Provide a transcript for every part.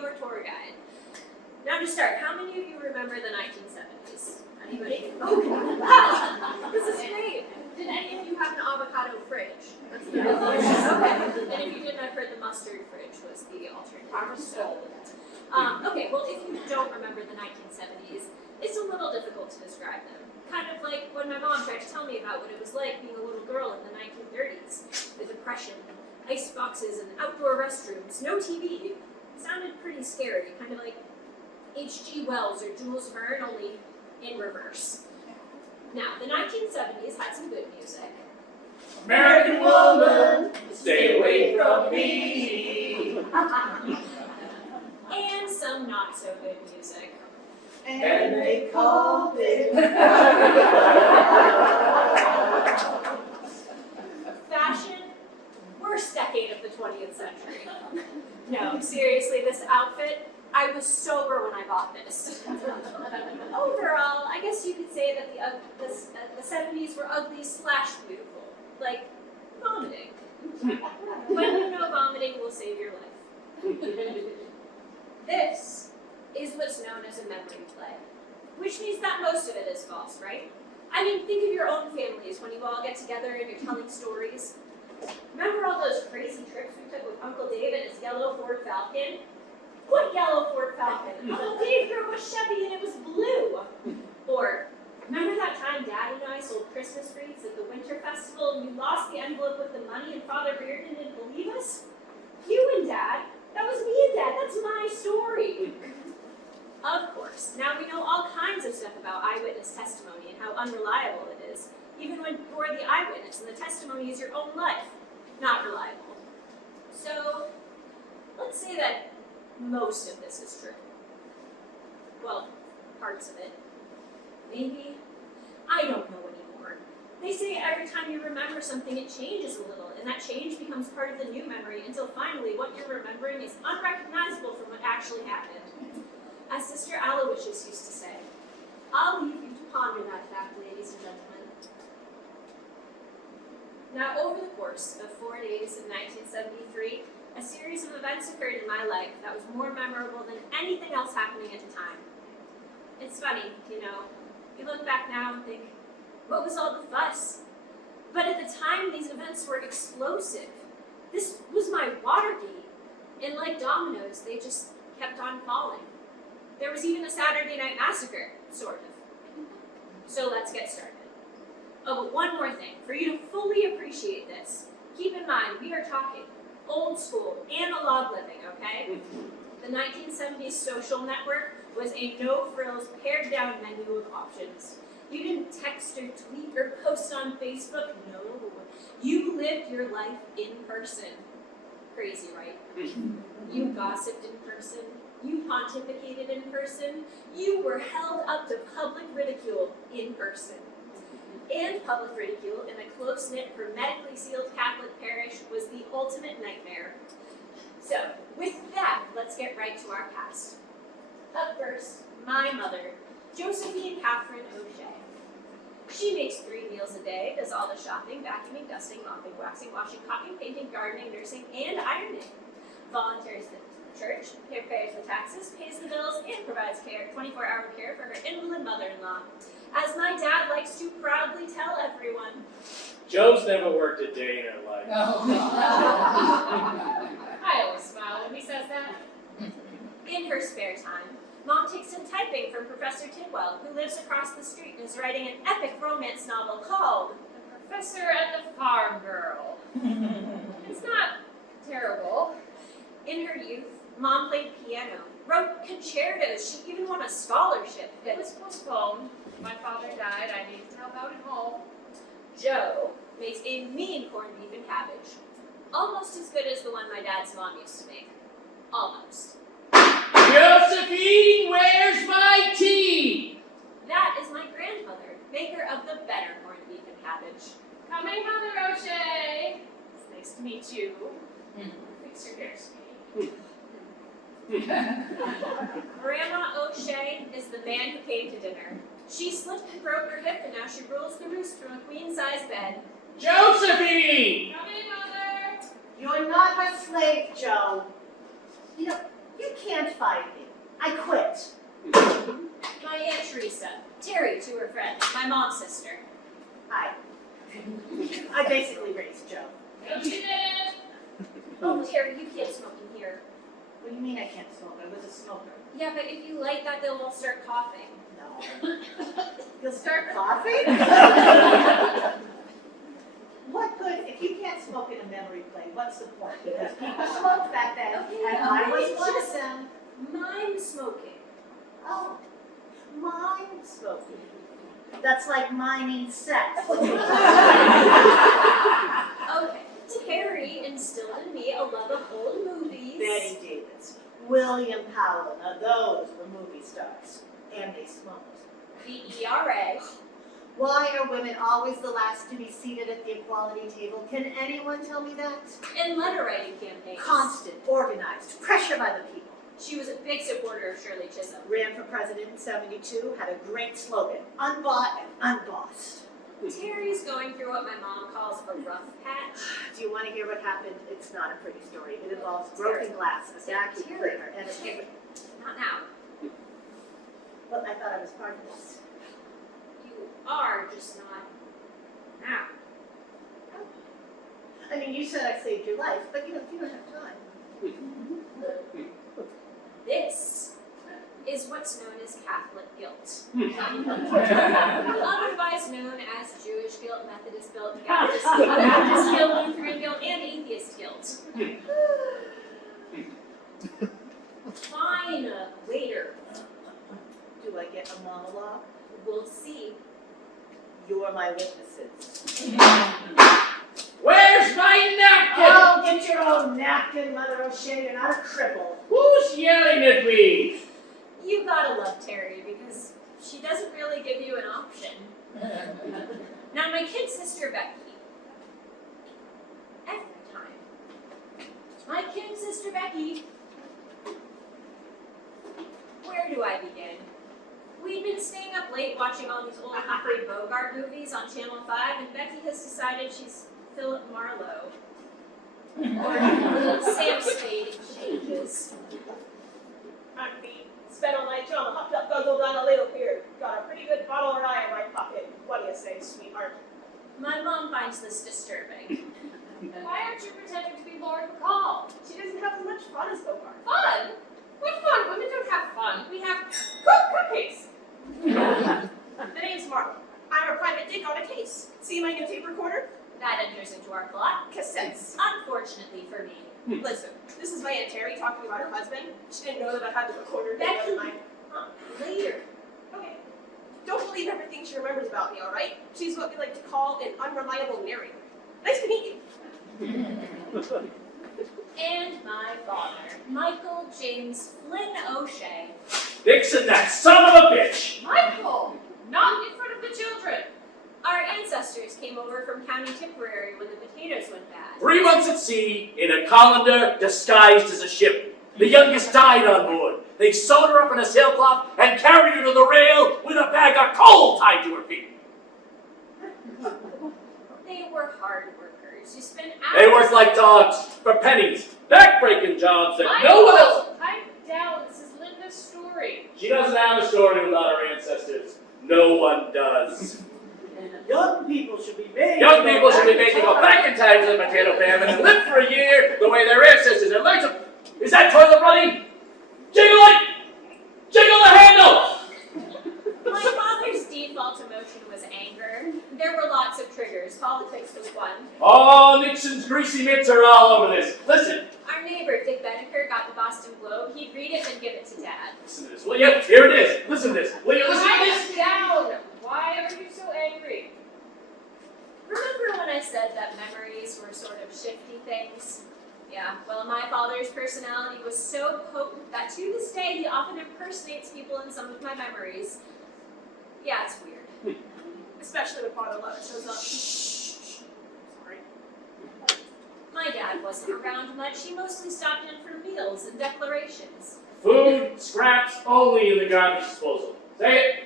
your tour guide. Now to start, how many of you remember the 1970s? Anybody? Oh, wow. This is great. Did any of you have an avocado fridge? That's the okay. And if you didn't, I've heard the mustard fridge was the alternative. Okay, well, if you don't remember the 1970s, it's a little difficult to describe them. Kind of like when my mom tried to tell me about what it was like being a little girl in the 1930s. The Depression, ice boxes and outdoor restrooms, no TV. It sounded pretty scary, kind of like H.G. Wells or Jules Verne, only in reverse. Now, the 1970s had some good music. American woman, stay away from me. And some not so good music. And they called it Fashion, worst decade of the 20th century. No, seriously, this outfit, I was sober when I bought this. Overall, I guess you could say that the 70s were ugly / beautiful. Like vomiting. When you know vomiting will save your life. This is what's known as a memory play, which means that most of it is false, right? I mean, think of your own families when you all get together and you're telling stories. Remember all those crazy trips we took with Uncle Dave and his yellow Ford Falcon? What yellow Ford Falcon? Uncle Dave drove a Chevy and it was blue. Or, remember that time Dad and I sold Christmas wreaths at the Winter Festival and you lost the envelope with the money and Father Reardon didn't believe us? You and Dad? That was me and Dad, that's my story. Of course, now we know all kinds of stuff about eyewitness testimony and how unreliable it is, even when you're the eyewitness and the testimony is your own life. Not reliable. So, let's say that most of this is true. Well, parts of it. Maybe. I don't know anymore. They say every time you remember something, it changes a little, and that change becomes part of the new memory until finally what you're remembering is unrecognizable from what actually happened. As Sister Aloysius used to say, I'll leave you to ponder that fact, ladies and gentlemen. Now, over the course of 4 days in 1973, a series of events occurred in my life that was more memorable than anything else happening at the time. It's funny, you know, you look back now and think, what was all the fuss? But at the time, these events were explosive. This was my Watergate. And like dominoes, they just kept on falling. There was even a Saturday Night Massacre, sort of. So let's get started. Oh, but one more thing. For you to fully appreciate this, keep in mind we are talking old school, analog living, okay? The 1970s social network was a no-frills, pared-down menu of options. You didn't text or tweet or post on Facebook, no. You lived your life in person. Crazy, right? You gossiped in person. You pontificated in person. You were held up to public ridicule in person. And public ridicule in a close-knit, hermetically sealed Catholic parish was the ultimate nightmare. So, with that, let's get right to our past. Up first, my mother, Josephine Catherine O'Shea. She makes 3 meals a day, does all the shopping, vacuuming, dusting, mopping, waxing, washing, copying, painting, gardening, nursing, and ironing. Volunteers at the church, prepares the taxes, pays the bills, and provides 24-hour care for her invalid mother-in-law. As my dad likes to proudly tell everyone, Joe's never worked a day in her life. I always smile when he says that. in her spare time, Mom takes in typing from Professor Tidwell, who lives across the street and is writing an epic romance novel called The Professor and the Farm Girl. It's not terrible. In her youth, Mom played piano, wrote concertos, she even won a scholarship. It was postponed. My father died. I needed to help out at home. Joe makes a mean corned beef and cabbage. Almost as good as the one my dad's mom used to make. Almost. Josephine, where's my tea? That is my grandmother, maker of the better corned beef and cabbage. Coming, Mother O'Shea. It's nice to meet you. Fix your hair, sweetie. Grandma O'Shea is the man who came to dinner. She slipped and broke her hip, and now she rules the roost from a queen-size bed. Josephine! Coming, Mother. You're not her slave, Joe. You know, You can't fire me. I quit. My Aunt Teresa, Terry to her friend, my mom's sister. I basically raised Joe. Don't you dare. Oh, Terry, you can't smoke in here. What do you mean I can't smoke? I was a smoker. Yeah, but if you light that, they'll all start coughing. No. You'll start coughing? What good? If you can't smoke in a memory play, what's the point? Because people smoked back then, Okay, and I was okay, one of just- them. Mime smoking. Oh, mine smoking. That's like mining sex. Okay, Terry instilled in me a love of old movies. Betty Davis, William Powell, now those were movie stars. And they smoked. The ERA. Why are women always the last to be seated at the equality table? Can anyone tell me that? And letter writing campaigns. Constant, organized, pressure by the people. She was a big supporter of Shirley Chisholm. Ran for president in '72, had a great slogan, unbought and unbossed. Terry's going through what my mom calls a rough patch. Do you want to hear what happened? It's not a pretty story. It involves broken glass, a vacuum cleaner, and a paper. Not now. Well, I thought I was part of this. You are, just not now. I mean, you said I saved your life, but you don't have time. This is what's known as Catholic guilt. Otherwise known as Jewish guilt, Methodist guilt, Baptist guilt, Lutheran guilt, and atheist guilt. Fine, later. Do I get a monologue? We'll see. You're my witnesses. Where's my napkin? Oh, get your own napkin, Mother O'Shea. You're not a cripple. Who's yelling at me? You gotta love Terry because she doesn't really give you an option. Now, my kid sister Becky. Every time. My kid sister Becky. Where do I begin? We'd been staying up late watching all these old Humphrey Bogart movies on Channel 5, and Becky has decided she's Philip Marlowe. Or Sam Spade exchanges. Auntie, spent all night on a hopped up guzzle down a little pier. Got a pretty good bottle of rye in my pocket. What do you say, sweetheart? My mom finds this disturbing. Why aren't you pretending to be Lord McCall? She doesn't have as much fun as Bogart. Fun? What fun? Women don't have fun. We have cupcakes. The name's Marla. I'm a private dick on a case. See my new tape recorder? That enters into our plot. Cassettes. Unfortunately for me. Listen, this is my Aunt Terry talking about her husband. She didn't know that I had the recorder. Becky. Mine. Huh? Later. Okay. Don't believe everything she remembers about me, alright? She's what we like to call an unreliable narrator. Nice to meet you. And my father, Michael James Flynn O'Shea. Dixon, that son of a bitch! Michael! Not in front of the children. Our ancestors came over from County Tipperary when the potatoes went bad. 3 months at sea, in a colander disguised as a ship. The youngest died on board. They sewed her up in a sailcloth and carried her to the rail with a bag of coal tied to her feet. They were hard workers who spent hours. They worked like dogs for pennies, back-breaking jobs that no one else. Pipe down. This is Linda's story. She doesn't have a story without her ancestors. No one does. Young people should be made. Young people should be made to go back in time to the potato famine and live for a year the way their ancestors had learned to. Is that toilet running? Jiggle it! Jiggle the handle! My father's default emotion was anger. There were lots of triggers. Politics was one. Oh, Nixon's greasy mitts are all over this. Listen. Our neighbor, Dick Beneker, got the Boston Globe. He'd read it and give it to Dad. Listen to this, will you? Here it is. Listen to this. Will you listen to this? Pipe down. Why are you so angry? Remember when I said that memories were sort of shifty things? Yeah, well, my father's personality was so potent that to this day he often impersonates people in some of my memories. Yeah, it's weird. Especially when Father Love shows up. Shh. Sorry. My dad wasn't around much. He mostly stopped in for meals and declarations. Food, scraps only in the garbage disposal. Say it.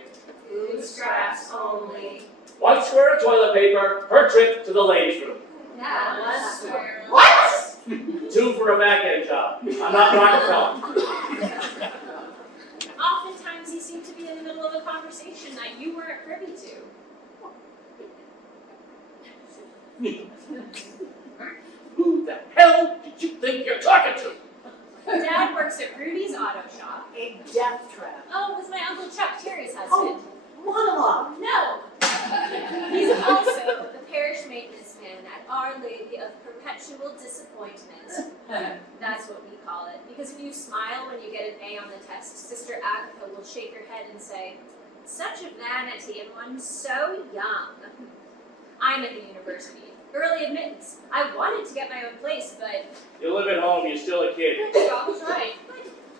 Food scraps only. 1 square of toilet paper per trip to the ladies' room. That was swear. What? 2 for a back-end job. I'm not Rockefeller. Oftentimes he seemed to be in the middle of a conversation that you weren't privy to. Who the hell did you think you're talking to? Dad works at Rudy's auto shop. A death trap. Oh, was my Uncle Chuck, Terry's husband. Oh, monologue. No! He's also the parish maintenance man at Our Lady of Perpetual Disappointment. That's what we call it. Because if you smile when you get an A on the test, Sister Agatha will shake her head and say, "Such a vanity and one so young." I'm at the university. Early admittance. I wanted to get my own place, but... You live at home, you're still a kid. I was right.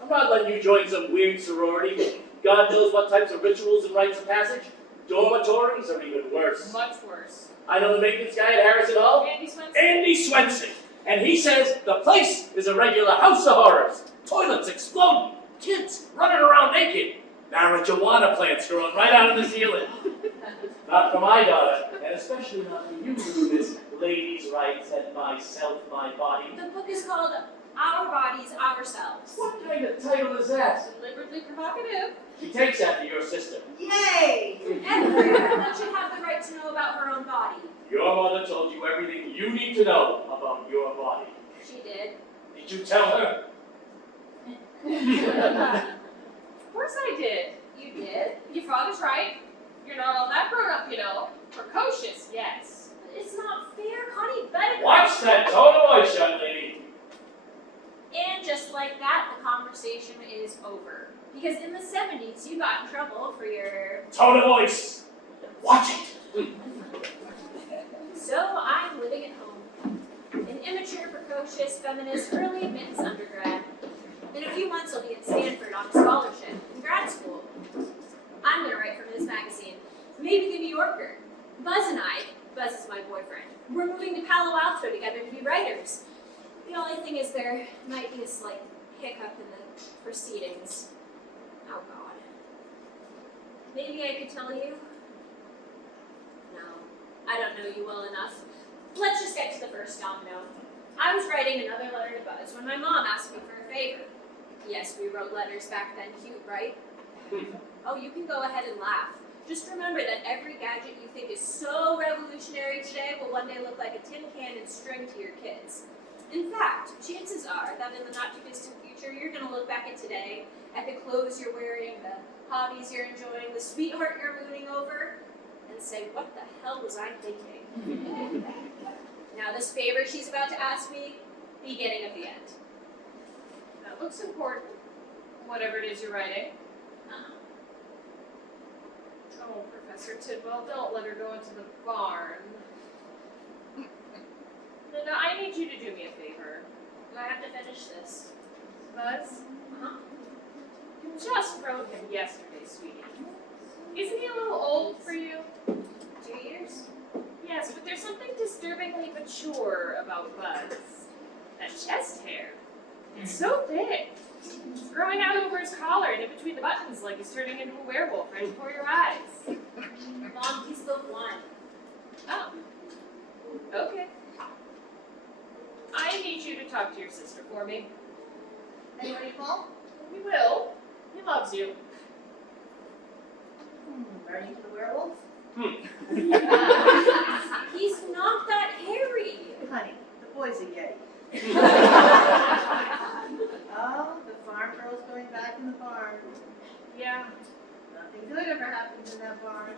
I'm not letting you join some weird sorority. God knows what types of rituals and rites of passage. Dormitories are even worse. Much worse. I know the maintenance guy at Harrison Hall. Andy Swenson? Andy Swenson. And he says the place is a regular house of horrors. Toilets exploding. Kids running around naked. Marijuana plants growing right out of the ceiling. Not for my daughter, and especially not for you, Miss Ladies' Rights and Myself, My Body. The book is called Our Bodies, Ourselves. What kind of title is that? Deliberately provocative. She takes after your sister. Yay! Every woman should have the right to know about her own body. Your mother told you everything you need to know about your body. She did. Did you tell her? Of course I did. You did? Your father's right. You're not all that grown up, you know. Precocious, yes. But it's not fair, Connie. Better. Watch that tone of voice, young lady. And just like that, the conversation is over. Because in the 70s, you got in trouble for your... Tone of voice. Watch it. So I'm living at home. An immature, precocious, feminist, early admittance undergrad. In a few months, I'll be at Stanford on a scholarship in grad school. I'm going to write for this magazine. Maybe the New Yorker. Buzz and I, Buzz is my boyfriend, we're moving to Palo Alto together to be writers. The only thing is there might be a slight hiccup in the proceedings. Oh God. Maybe I could tell you? No, I don't know you well enough. Let's just get to the first domino. I was writing another letter to Buzz when my mom asked me for a favor. Yes, we wrote letters back then, cute, right? Oh, you can go ahead and laugh. Just remember that every gadget you think is so revolutionary today will one day look like a tin can and string to your kids. In fact, chances are that in the not-too-distant future, you're going to look back at today, at the clothes you're wearing, the hobbies you're enjoying, the sweetheart you're mooning over, and say, what the hell was I thinking? Now this favor she's about to ask me, beginning of the end. That looks important. Whatever it is you're writing. Oh, Professor Tidwell, don't let her go into the barn. Linda, I need you to do me a favor. Do I have to finish this? Buzz, Uh-huh. you just wrote him yesterday, sweetie. Isn't he a little old for you? 2 years? Yes, but there's something disturbingly mature about Buzz. That chest hair. It's so thick. It's growing out over his collar and in between the buttons like he's turning into a werewolf right before your eyes. Mom, he's the one. Oh. Okay. I need you to talk to your sister for me. Anybody call? He will. He loves you. Ready for the werewolf? He's not that hairy. Honey, the boy's a yay. Oh, the farm girl's going back in the barn. Yeah. Nothing good ever happens in that barn.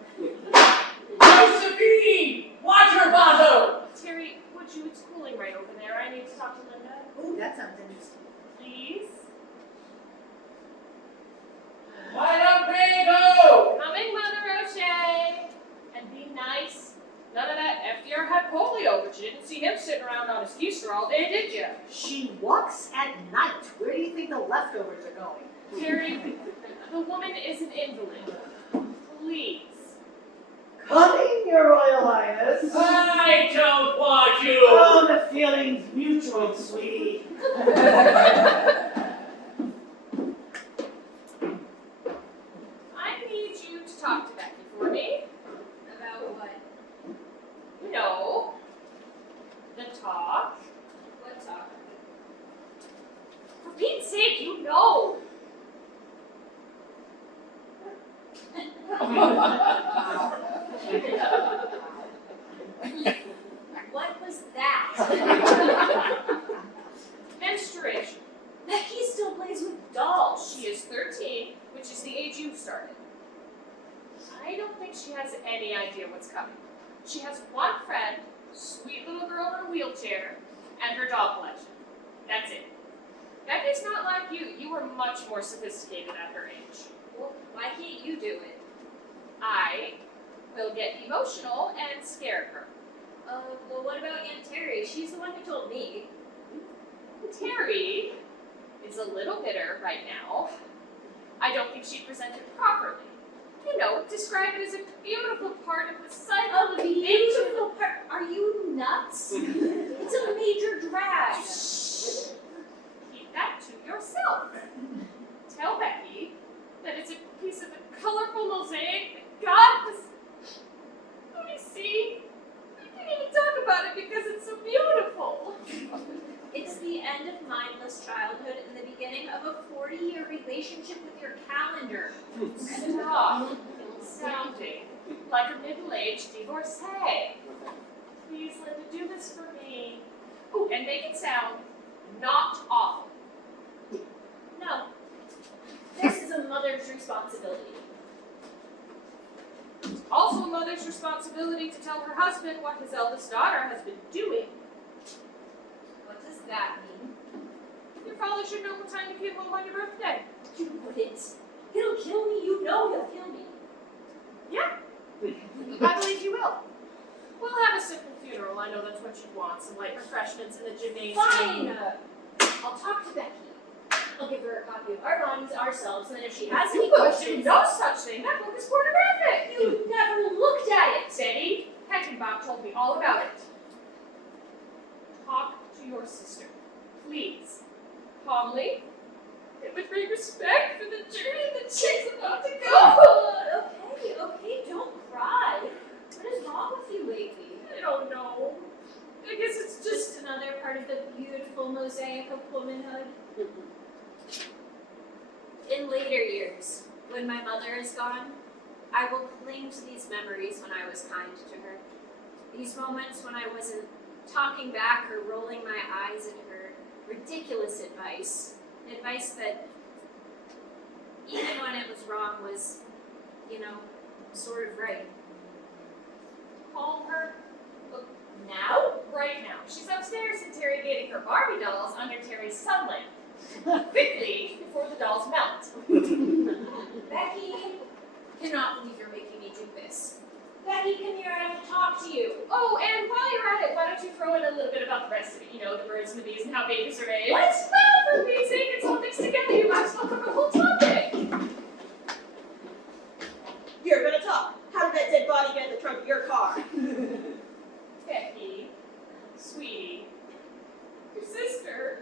Josephine! Water bottle! Terry, would you? It's cooling right over there. I need to talk to Linda. Ooh, that sounds interesting. Please? Why don't they go? Coming, Mother O'Shea. And be nice. None of that FDR had polio, but you didn't see him sitting around on his keister all day, did you? She walks at night. Where do you think the leftovers are going? Terry, the woman is an invalid. Please. Coming, Your Royal Highness. I don't want you! Oh, the feeling's mutual, sweetie. I need you to talk to Becky for me. About what? You know, the talk. What talk? What was that? Menstruation. Becky still plays with dolls. She is 13, which is the age you started. I don't think she has any idea what's coming. She has one friend, sweet little girl in a wheelchair, and her doll collection. That's it. Becky's not like you. You were much more sophisticated at her age. Well, why can't you do it? I will get emotional and scare her. Well, what about Aunt Terry? She's the one who told me. Terry is a little bitter right now. I don't think she presented properly. You know, describe it as a beautiful part of the cycle of nature. Beautiful part. Are you nuts? It's a major drag. Keep that to yourself. Tell Becky that it's a piece of a colorful mosaic that God has. Let me see. I can't even talk about it because it's so beautiful. It's the end of mindless childhood and the beginning of a 40-year relationship with your calendar. Stop sounding like a middle-aged divorcee. Please, Linda, do this for me. Oh, and make it sound not awful. No. This is a mother's responsibility. It's also a mother's responsibility to tell her husband what his eldest daughter has been doing. What does that mean? You probably should know what time you came home on your birthday. You wouldn't. He'll kill me. You know he'll kill me. Yeah, I believe you will. We'll have a simple funeral. I know that's what you want. Some light refreshments in the gymnasium. Fine. I'll talk to Becky. I'll give her a copy of our bonds ourselves, and then if she has any You will do questions, no such thing. That book is pornographic. you never looked at it. Betty Heckenbach told me all about it. Talk to your sister, please. Calmly, and with great respect for the journey that she's about to go. Okay, don't cry. What is wrong with you lately? I don't know. I guess it's just. Just another part of the beautiful mosaic of womanhood. In later years, when my mother is gone, I will cling to these memories when I was kind to her. These moments when I wasn't talking back or rolling my eyes at her ridiculous advice. Advice that, even when it was wrong, was, sort of right. Call her Now? right now. She's upstairs interrogating her Barbie dolls under Terry's sun lamp. Quickly, before the dolls melt. Becky, cannot believe you're making me do this. Becky, come here, I have to talk to you. Oh, and while you're at it, why don't you throw in a little bit about the rest of it? You know, the birds and the bees and how babies are made. What? Well, for Pete's sake, it's all mixed together. You might as well cover the whole topic. You're gonna talk. How did that dead body get in the trunk of your car? Becky, sweetie, your sister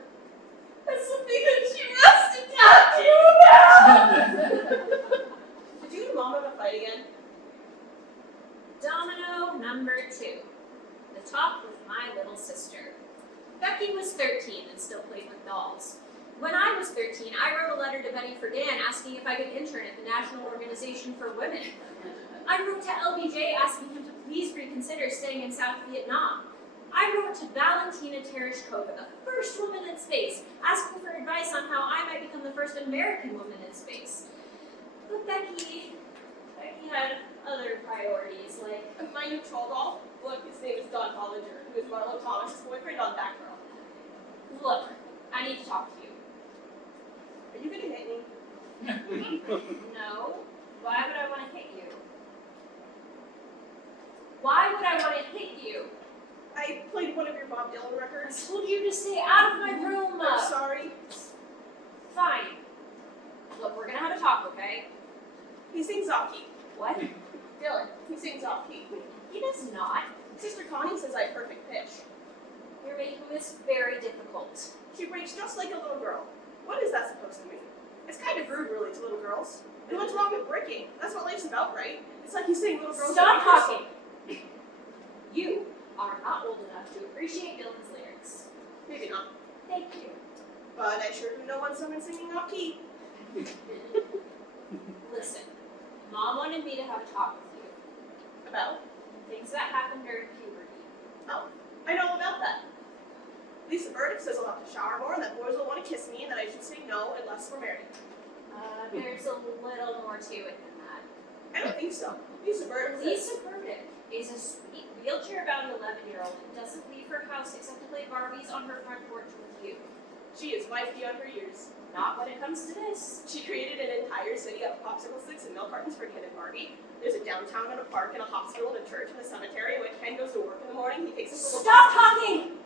has something that she wants to talk to you about. Did you and Mom have a fight again? Domino number 2. The talk with my little sister. Becky was 13 and still played with dolls. When I was 13, I wrote a letter to Betty Friedan asking if I could intern at the National Organization for Women. I wrote to LBJ asking him to please reconsider staying in South Vietnam. I wrote to Valentina Tereshkova, the first woman in space, asking for advice on how I might become the first American woman in space. But Becky had other priorities, like, My new troll doll? Look, his name is Don Hollinger, who is Marlo Thomas' boyfriend on Batgirl. look, I need to talk to you. Are you gonna hit me? No. Why would I want to hit you? Why would I want to hit you? I played one of your Bob Dylan I records. told you to stay out of my room. I'm sorry. Fine. Look, we're gonna have a talk, okay? He sings off key. What? Dylan, he sings off key. He does not. Sister Connie says I have perfect pitch. You're making this very difficult. She breaks just like a little girl. What is that supposed to mean? It's kind of rude, really, to little girls. And what's wrong with breaking? That's what life's about, right? It's like he's saying little girls Stop are weak. talking. You are not old enough to appreciate Dylan's lyrics. Maybe not. Thank you. But I sure do know when someone's singing off key. Listen, Mom wanted me to have a talk with you. About? Things that happened during puberty. Oh, I know all about that. Lisa Burdick says I'll have to shower more and that boys will want to kiss me and that I should say no unless we're married. There's a little more to it than that. I don't think so. Lisa Burdick says... Lisa Burdick is a sweet, wheelchair-bound 11-year-old and doesn't leave her house except to play Barbies on her front porch with you. She is wife beyond her years. Not when it comes to this. She created an entire city out of popsicle sticks and milk cartons for Ken and Barbie. There's a downtown and a park and a hospital and a church and a cemetery. When Ken goes to work in the morning, he takes his little... Stop talking!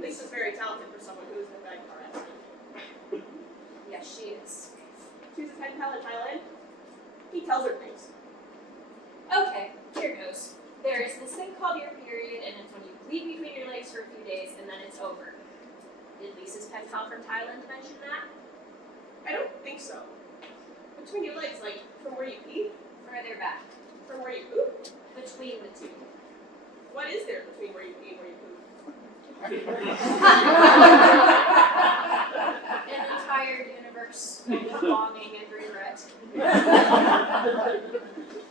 Lisa's very talented for someone who is in a bad car accident. Yes, she is. She was a pen pal in Thailand. He tells her things. Okay, here goes. There is this thing called your period, and it's when you bleed between your legs for a few days, and then it's over. Did Lisa's pen pal from Thailand mention that? I don't think so. Between your legs, like from where you pee? Further back. From where you poop? Between the two. What is there between where you pee and where you poop? An entire universe of longing and regret.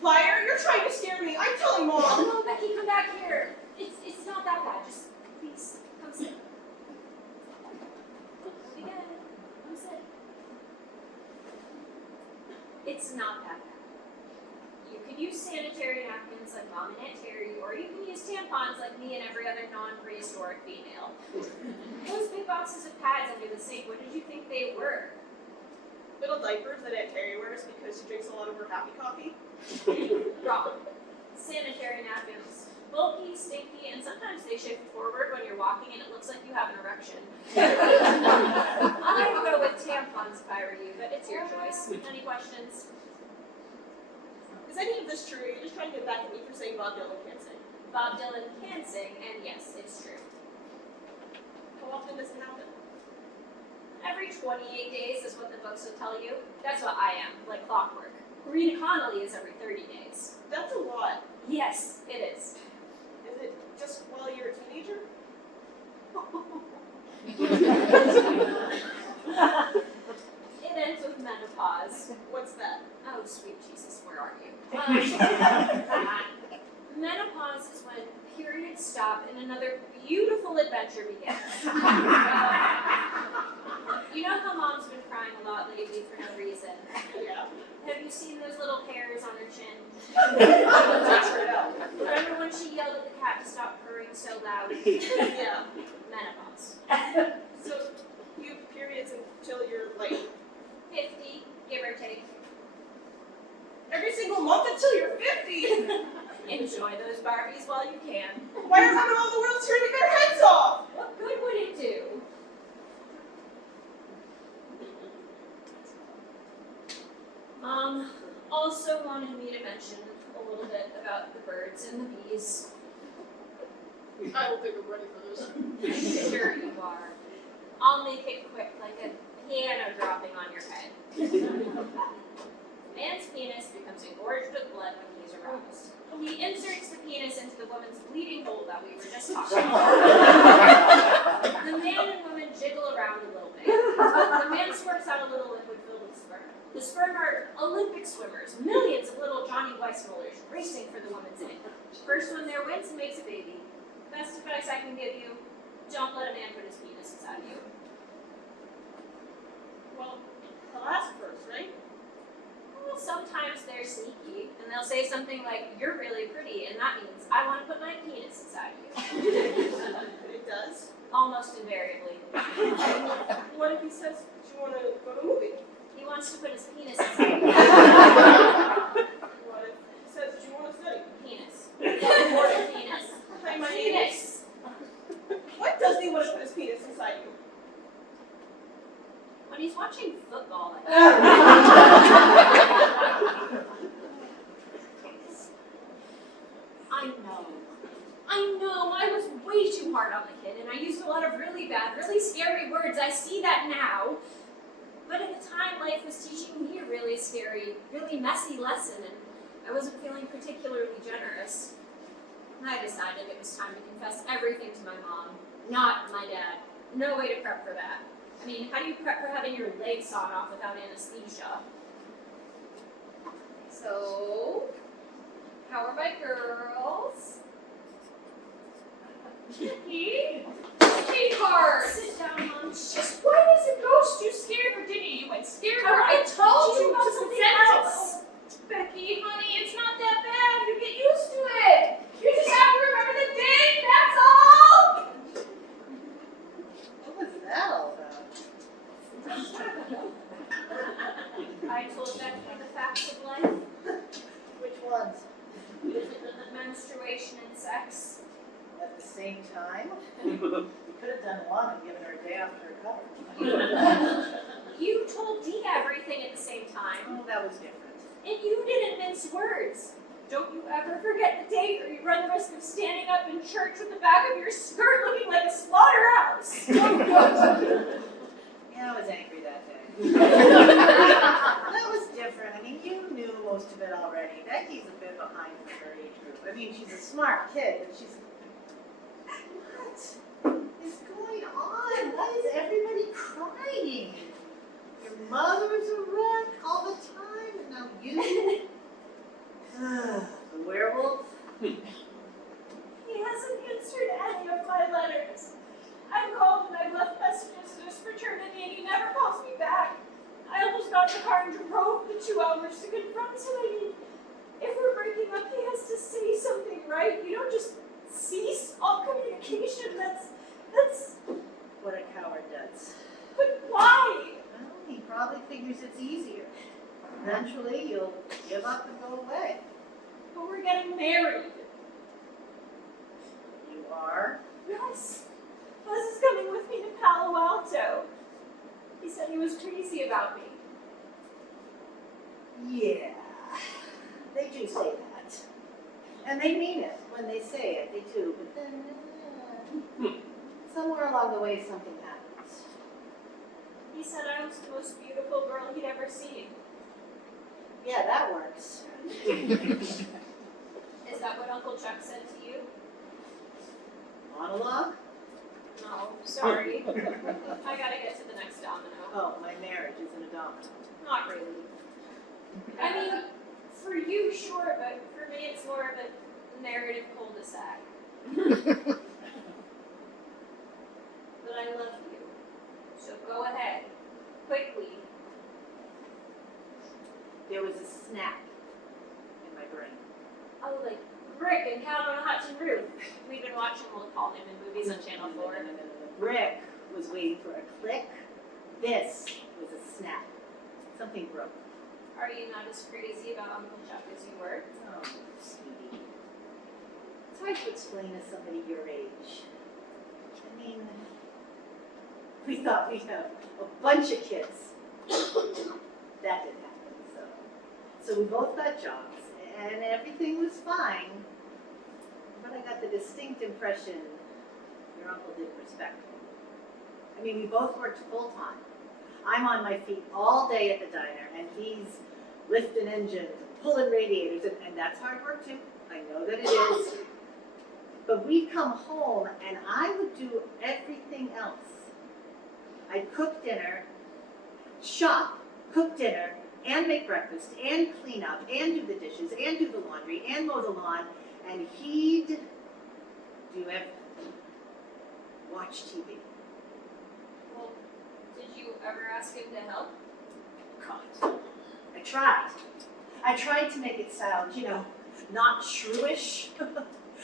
Liar, you're trying to scare me. I'm telling Mom. Oh, no, Becky, come back here. It's not that bad. Just please come sit. Again, come sit. It's not that bad. You could use sanitary napkins like Mom and Aunt Terry, or you can use tampons like me and every other non-prehistoric female. Those big boxes of pads under the sink, what did you think they were? Little diapers that Aunt Terry wears because she drinks a lot of her happy coffee. Wrong. Sanitary napkins. Bulky, stinky, and sometimes they shift forward when you're walking and it looks like you have an erection. I would go with tampons if I were you, but it's your choice. Any questions? Is any of this true? Or are you just trying to get back at me for saying Bob Dylan can't sing? Bob Dylan can sing, and yes, it's true. How often does it happen? Every 28 days is what the books will tell you. That's what I am, like clockwork. Rita Connolly is every 30 days. That's a lot. Yes, it is. Is it just while you're a teenager? It ends with menopause. What's that? Oh, sweet Jesus, where are you? Menopause is when periods stop and another beautiful adventure begins. You know how Mom's been crying a lot lately for no reason? Yeah. Have you seen those little hairs on her chin? Takes her out. Remember when she yelled at the cat to stop purring so loud? Yeah. Menopause. So you have periods until you're like 50, give or take. every single month until you're 50. Enjoy those Barbies while you can. Why are women all over the world turning their heads off? What good would it do? Mom also wanted me to mention a little bit about the birds and the bees. I don't think I'm ready for this. Sure you are. I'll make it quick, like a piano dropping on your head. A man's penis becomes engorged with blood when he's aroused. He inserts the penis into the woman's bleeding hole that we were just talking about. The man and woman jiggle around a little bit. The man squirts out a little liquid filled with sperm. The sperm are Olympic swimmers, millions of little Johnny Weissmullers racing for the woman's egg. First one there wins and makes a baby. Best advice I can give you, don't let a man put his penis inside you. Well, I'll ask first, right? Well, sometimes they're sneaky, and they'll say something like, "You're really pretty," and that means, "I want to put my penis inside you." It does. Almost invariably. What if he says, "Do you want to go to a movie?" He wants to put his penis inside you. What if he says, "Do you want to study?" Penis. What if Penis. Hi, my name is. Penis. What does he want to put his penis inside you? When he's watching football, I know, I was way too hard on the kid, and I used a lot of really bad, really scary words. I see that now. But at the time, life was teaching me a really scary, really messy lesson, and I wasn't feeling particularly generous. I decided it was time to confess everything to my mom, not my dad. No way to prep for that. I mean, how do you prep for having your legs sawn off without anesthesia? How are my girls? Vicky? Sweetheart! Sit down, Mom. Just why does it ghost you scared her, didn't you? You went scared her. I told you about to something present else. Becky, honey, it's not that bad. You get used to it. You just have to remember the date, that's all. What was that all about? I told Becky the facts of life. Which ones? Menstruation and sex. At the same time? You could have done one and given her a day after her cover. You told Dee everything at the same time. Oh, that was different. And you didn't mince words. Don't you ever forget the date or you run the risk of standing up in church with the back of your skirt looking like a slaughterhouse. Yeah, I was angry that day. That was different. I mean, you knew most of it already. Becky's a bit behind for her age group. I mean, she's a smart kid, but she's... What is going on? Why is everybody crying? Your mother's a wreck all the time, and now you... The werewolf? He hasn't answered any of my letters. I've called and I've left messages to his fraternity and he never calls me back. I almost got in the car and drove the 2 hours to confront him. I mean, if we're breaking up, he has to say something, right? You don't just cease all communication. That's... What a coward does. But why? Well, he probably figures it's easier. Eventually, you'll give up and go away. But we're getting married. You are? Yes. Buzz is coming with me to Palo Alto. He said he was crazy about me. Yeah. They do say that. And they mean it when they say it. They do. But then, somewhere along the way, something happens. He said I was the most beautiful girl he'd ever seen. Yeah, that works. Is that what Uncle Chuck said to you? Monologue? No, sorry. I gotta get to the next domino. Oh, my marriage isn't a domino. Not really. I mean, for you, sure, but for me, it's more of a narrative cul-de-sac. But I love you. So go ahead. Quickly. There was a snap in my brain. Oh, like Rick and Count on a Hudson Roof. We've been watching Will Call Him in movies on Channel 4. The brick was waiting for a click. This was a snap. Something broke. Are you not as crazy about Uncle Chuck as you were? Oh, sweetie. It's hard to explain to somebody your age. I mean, we thought we'd have a bunch of kids. That didn't happen, so we both got jobs, and everything was fine. But I got the distinct impression your uncle didn't respect me. I mean, we both worked full time. I'm on my feet all day at the diner, and he's lifting engines and pulling radiators, and that's hard work too. I know that it is. But we'd come home, and I would do everything else. I'd cook dinner, shop, cook dinner, and make breakfast, and clean up, and do the dishes, and do the laundry, and mow the lawn, and he'd do everything. Watch TV. Well, did you ever ask him to help? God, I tried. I tried to make it sound, not shrewish.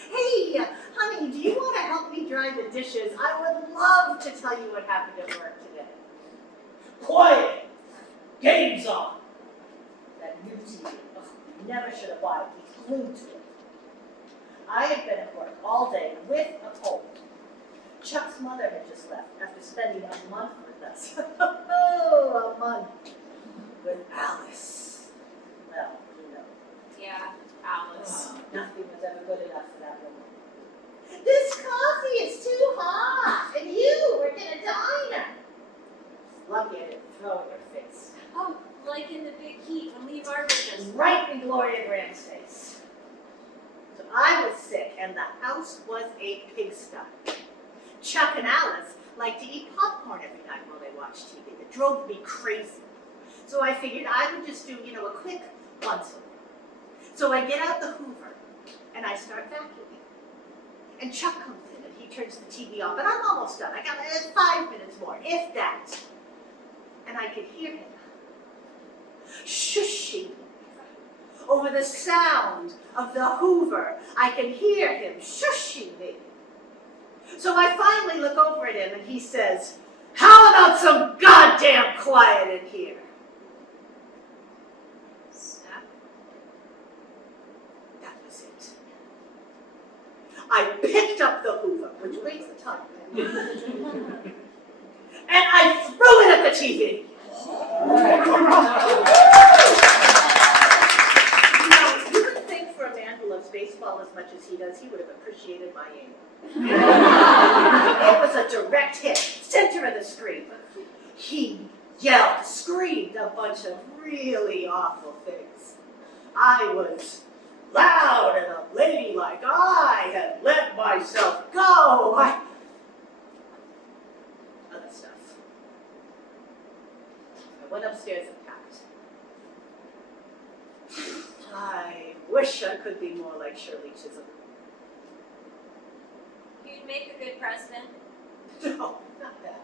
Hey, honey, do you want to help me dry the dishes? I would love to tell you what happened at work today. Quiet! Game's on! That new TV, ugh, never should have bought it. He's glued to it. I had been at work all day with a cold. Chuck's mother had just left after spending a month with us. Oh, a month with Alice. Well, Yeah, Alice. nothing was ever good enough for that woman. This coffee is too hot, and you work in a diner. Lucky I didn't throw it in your face. Oh, like in the Big Heat when Lee Barber just... Right in Gloria Graham's face. So I was sick, and the house was a pigsty. Chuck and Alice liked to eat popcorn every night while they watched TV. It drove me crazy. So I figured I would just do, a quick once-over. So I get out the Hoover and I start vacuuming. And Chuck comes in and he turns the TV off, and I'm almost done. I got 5 minutes more, if that. And I can hear him shushing over the sound of the Hoover. I can hear him shushing me. So I finally look over at him and he says, "How about some goddamn quiet in here?" Snap. That was it. I picked up the Hoover, which weighs a ton, and I threw it at the TV. You would think for a man who loves baseball as much as he does, he would have appreciated my aim. It was a direct hit, center of the screen. He yelled, screamed a bunch of really awful things. I was loud and ladylike. I had let myself go. Other stuff. I went upstairs and packed. I wish I could be more like Shirley Chisholm. You'd make a good president. No, not that.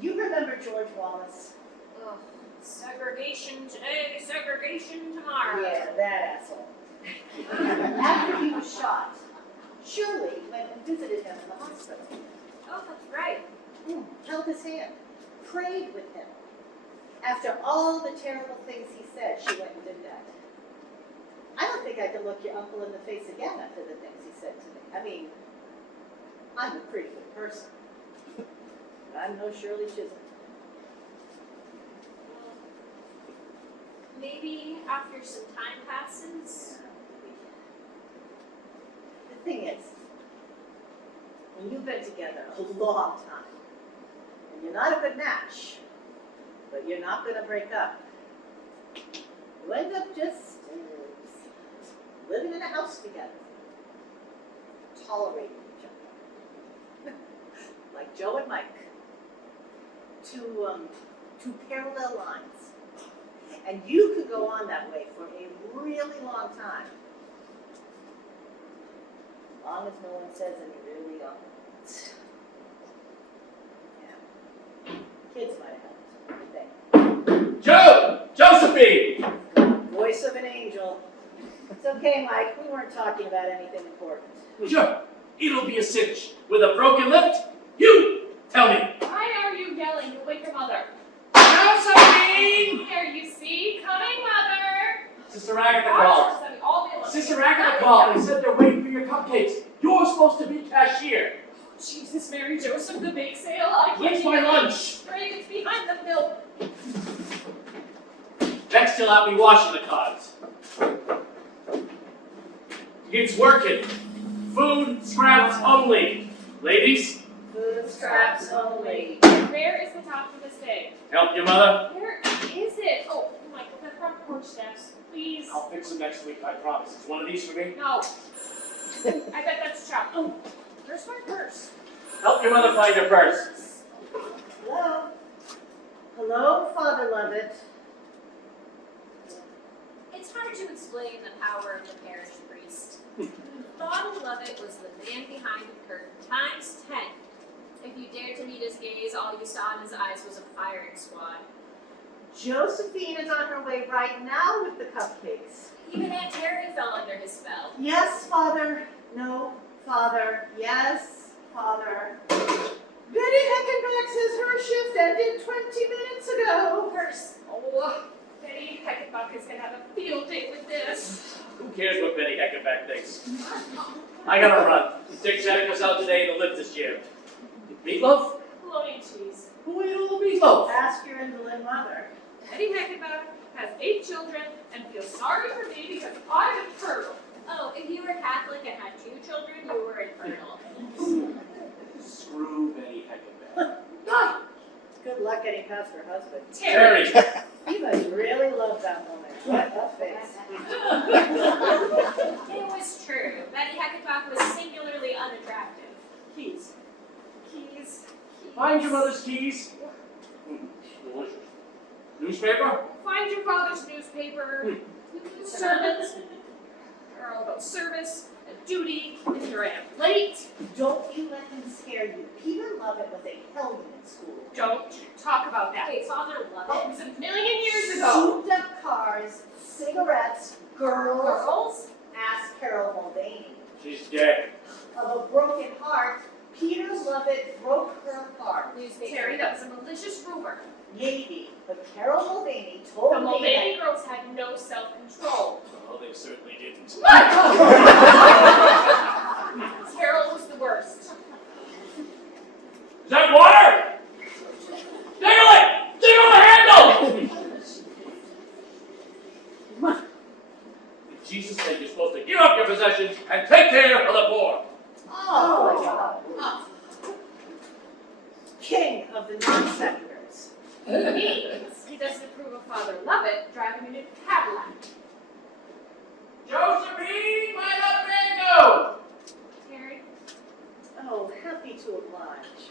You remember George Wallace? Ugh. Segregation today, segregation tomorrow. Yeah, that asshole. After he was shot, Shirley went and visited him in the hospital. Oh, that's right. Held his hand, prayed with him. After all the terrible things he said, she went and did that. I don't think I can look your uncle in the face again after the things he said to me. I mean, I'm a pretty good person. But I'm no Shirley Chisholm. Maybe after some time passes. The thing is, when you've been together a long time, and you're not a good match, but you're not going to break up, you end up just living in a house together, tolerating each other. Like Joe and Mike. Two parallel lines. And you could go on that way for a really long time. As long as no one says any really awful things. Yeah. Kids might have helped. Joe! Josephine! Voice of an angel. It's okay, Mike. We weren't talking about anything important. Sure, it'll be a cinch. With a broken lift, you tell me. Why are you yelling? You'll wake your mother. Josephine! Here, you see? Coming, mother! Sister Agatha called. Sister Agatha called. They said they're waiting for your cupcakes. You're supposed to be cashier. Jesus, Mary Joseph, the bake sale. I can't Where's my lunch? Great, it's behind the milk. Next, you'll have me washing the cards. It's working. Food scraps only. Ladies, Food scraps only. Where is the top for this day? help your mother. Where is it? Oh, Michael, the front porch steps. Please. I'll fix them next week, I promise. It's one of these for me. No. I bet that's chopped. Oh, where's my purse? Help your mother find her purse. Hello? Hello, Father Lovett. It's hard to explain the power of the parish priest. Father Lovett was the man behind the curtain, times 10. If you dared to meet his gaze, all you saw in his eyes was a firing squad. Josephine is on her way right now with the cupcakes. Even Aunt Terry fell under his spell. Yes, Father. No, Father. Yes, Father. Betty Heckenbach says her shift ended 20 minutes ago. Purse. Oh, Betty Heckenbach is going to have a field day with this. Who cares what Betty Heckenbach thinks? I gotta run. Dick Shannon goes out today to lift this year. Meatloaf? Bologna and cheese. Who ate all the meatloaf? Ask your invalid mother. Betty Heckenbach has 8 children and feels sorry for me because I'm infertile. Oh, if you were Catholic and had 2 children, you were infertile. Screw Betty Heckenbach. Ah, good luck getting past her husband. Terry. He must really love that woman. What a face. It was true. Betty Heckenbach was singularly unattractive. Keys. Keys. Find your mother's keys. Delicious. Newspaper? Find your father's newspaper. Servants are all about service and duty, and here I am late. Don't you let him scare you. Peter Lovett was a helmet in school. Don't talk about that. Hey, Father It Lovett. was a million years ago. Souped up cars, cigarettes, girls. Girls? Ask Carol Mulvaney. She's dead. Of a broken heart, Peter Lovett broke her heart. Terry, that was a malicious rumor. Maybe, but Carol Mulvaney told The me Mulvaney girls had no self-control. Oh, they certainly didn't. Carol was the worst. Is that water? Dangle it! Dangle the handle! Jesus said you're supposed to give up your possessions and take care of the poor. Oh, my God. King of the non-sequiturs. Means he doesn't approve of Father Lovett driving a new Cadillac. Josephine, my love mango! Terry, Oh, happy to oblige.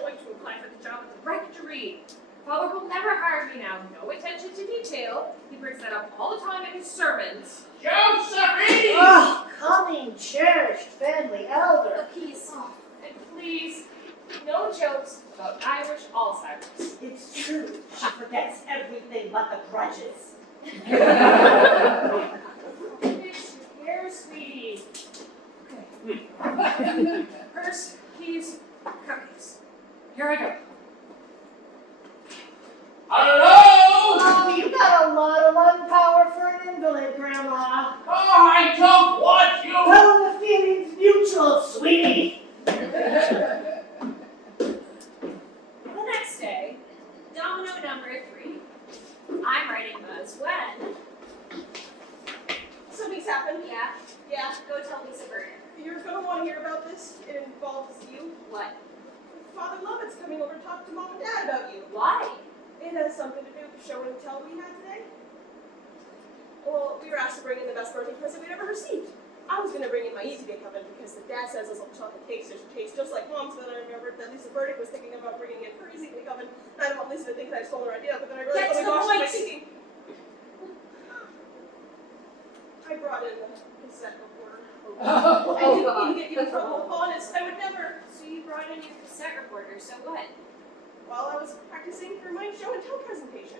going to apply for the job at the rectory. Father will never hire me now. No attention to detail. He brings that up all the time in his sermons. Josephine! Oh, coming, cherished family elder. Peace. And please, no jokes about Irish Alzheimer's. It's true. She forgets everything but the grudges. Fix your hair, sweetie. Okay. Purse, keys, cookies. Here I go. Hello! Oh, you got a lot of lung power for an invalid, Grandma. Oh, I don't want you! Well, the feeling's mutual, sweetie. The next day, domino number 3. I'm writing Buzz when. Something's happened. Yeah, Yeah. go tell Lisa Burner. You're gonna want to hear about this. It involves you. What? Father Lovett's coming over to talk to Mom and Dad about you. Why? It has something to do with the show and tell we had today. Well, we were asked to bring in the best birthday present we'd ever received. I was going to bring in my Easy Bake Oven because the dad says this little chocolate cake tastes just like Mom's, but I remembered that Lisa Burdick was thinking about bringing in her Easy Bake Oven. I don't want Lisa to think that I stole her idea, but then I realized, Get to oh my the gosh, what am I point. thinking? I brought in the cassette recorder. I didn't mean to get you in trouble. Honest, I would never. So you brought in your cassette recorder, so what? While I was practicing for my show and tell presentation.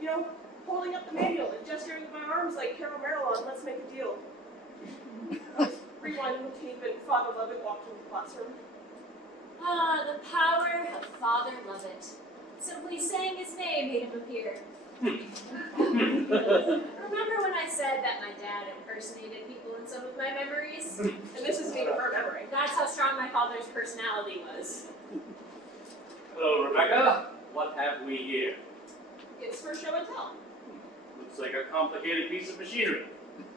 You know, holding up the manual and gesturing with my arms like Carol Merrill on Let's Make a Deal. I was rewinding the tape and Father Lovett walked into the classroom. Ah, the power of Father Lovett. Simply saying his name made him appear. Remember when I said that my dad impersonated people in some of my memories? And this is me remembering. That's how strong my father's personality was. Hello, Rebecca. What have we here? It's for show and tell. Looks like a complicated piece of machinery.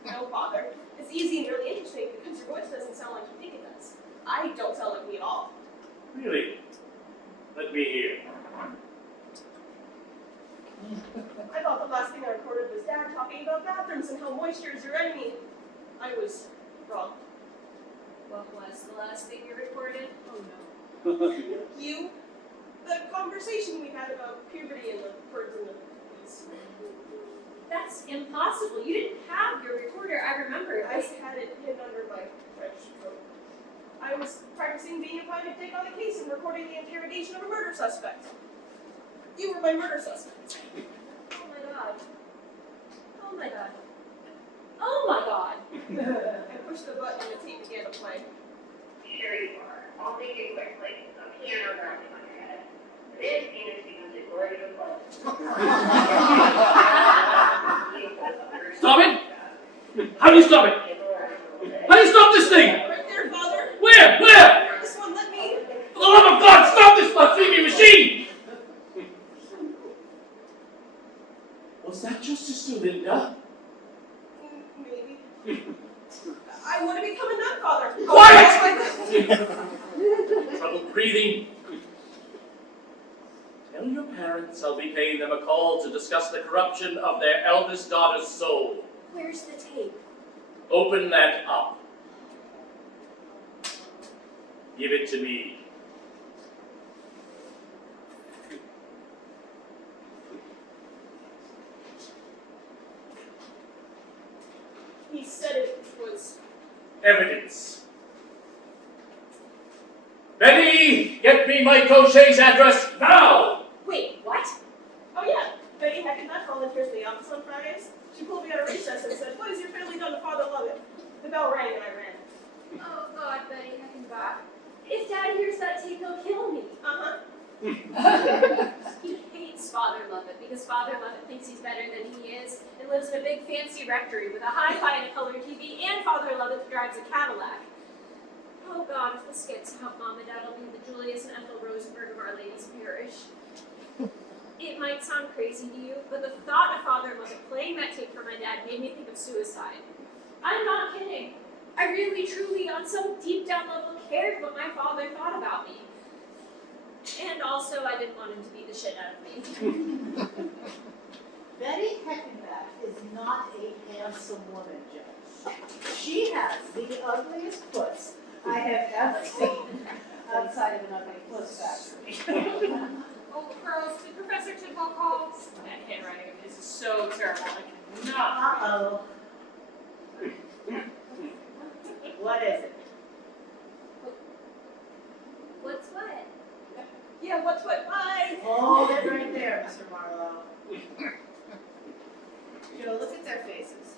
No, Father. It's easy and really interesting because your voice doesn't sound like you think it does. I don't sound like me at all. Really? Let me hear. I thought the last thing I recorded was Dad talking about bathrooms and how moisture is your enemy. I was wrong. What was the last thing you recorded? Oh no. You? The conversation we had about puberty and the birds and the bees. That's impossible. You didn't have your recorder. I remember it. I had it hidden under my trench coat. I was practicing being a private dick on the case and recording the interrogation of a murder suspect. You were my murder suspect. Oh my god. Oh my god. Oh my god. I pushed the button and the tape began to play. Sure you are. I'll make it quickly. A piano round in my head. This penis music ready to play. Stop it! How do you stop it? How do you stop this thing? Right there, Father. Where? Where? This one, let me. For the love of God, stop this blasphemy machine! Was that your sister Linda? Maybe. I want to become a nun, Father. Quiet! Oh, Trouble breathing. Tell your parents I'll be paying them a call to discuss the corruption of their eldest daughter's soul. Where's the tape? Open that up. Give it to me. He said it was. Evidence. Betty, get me Mike O'Shea's address now! Wait, what? Oh yeah, Betty Heckenbach volunteers in the office on Fridays. She pulled me out of recess and said, "What has your family done to Father Lovett?" The bell rang and I ran. Oh God, Betty Heckenbach. If Dad hears that tape, he'll kill me. Uh-huh. He hates Father Lovett because Father Lovett thinks he's better than he is and lives in a big fancy rectory with a hi-fi and a color TV, and Father Lovett drives a Cadillac. Oh God, if this gets out, Mom and Dad will be the Julius and Ethel Rosenberg of Our Lady's Parish. It might sound crazy to you, but the thought of Father Lovett playing that tape for my dad made me think of suicide. I'm not kidding. I really, truly, on some deep down level, cared what my father thought about me. And also, I didn't want him to beat the shit out of me. Betty Heckenbach is not a handsome woman, Judge. She has the ugliest puss I have ever seen outside of an ugly puss factory. Oh, girls, did Professor Tidwell call? That handwriting of his is so terrible. I cannot. Uh-oh. What is it? What's what? Yeah, what's what? Bye! Hold it right there, Mr. Marlowe. Joe, look at their faces.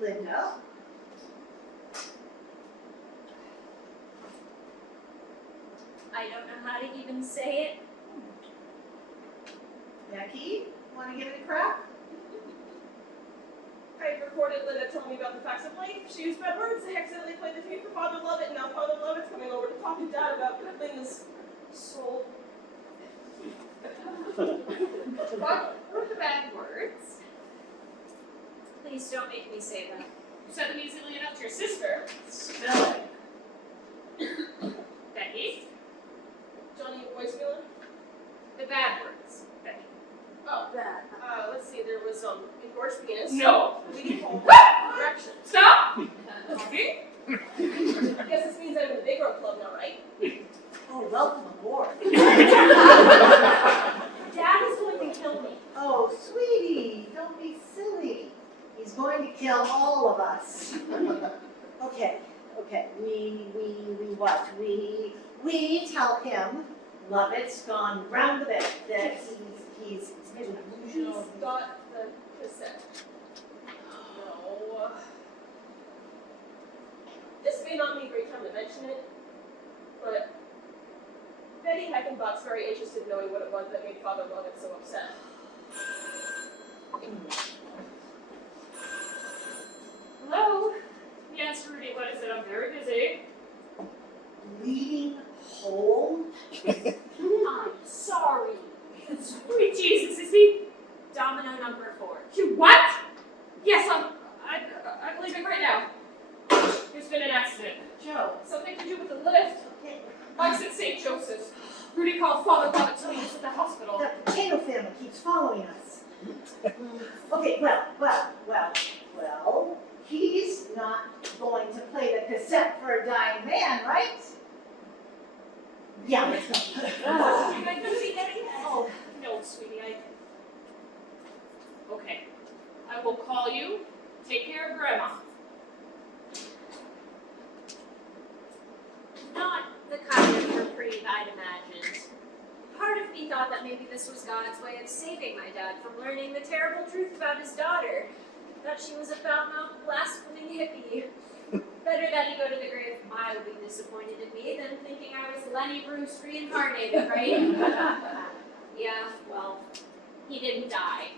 Linda? I don't know how to even say it. Becky? Want to give it a crack? I recorded Linda telling me about the facts of life. She used bad words. I accidentally played the tape for Father Lovett, and now Father Lovett's coming over to talk to Dad about Linda's soul. What were the bad words? Please don't make me say that. You said them easily enough to your sister. Spell it. Becky. Johnny, your voice feeling? The bad words. Becky. Oh, let's see. There was engorged penis. No. Bleeding hole. Erection. Stop! Talking. I guess this means I'm in the big girl club now, right? Oh, welcome aboard. Dad is going to kill me. Oh, sweetie, don't be silly. He's going to kill all of us. Okay, we tell him Lovett's gone round the bend, that he's delusional. He's got the cassette. No. This may not be a great time to mention it, but Betty Heckenbach's very interested in knowing what it was that made Father Lovett so upset. Hello? Yes, Rudy, what is it? I'm very busy. Bleeding hole? I'm sorry. Sweet Jesus, is he? Domino number 4. You what? Yes, I'm leaving right now. There's been an accident. Joe, Something to do with the lift. okay, Mike's at St. Joseph's. Rudy called Father Lovett to meet us at the hospital. the potato family keeps following us. Okay, well, he's not going to play the cassette for a dying man, right? Yeah, let's go. Am I going to be getting Oh, no, sweetie, Okay. I will call you. Take care of Grandma. Not the kind of reprieve I'd imagined. Part of me thought that maybe this was God's way of saving my dad from learning the terrible truth about his daughter, that she was a foul-mouthed, blaspheming hippie. Better that he go to the grave mildly disappointed in me than thinking I was Lenny Bruce reincarnated, right? Yeah, well, he didn't die.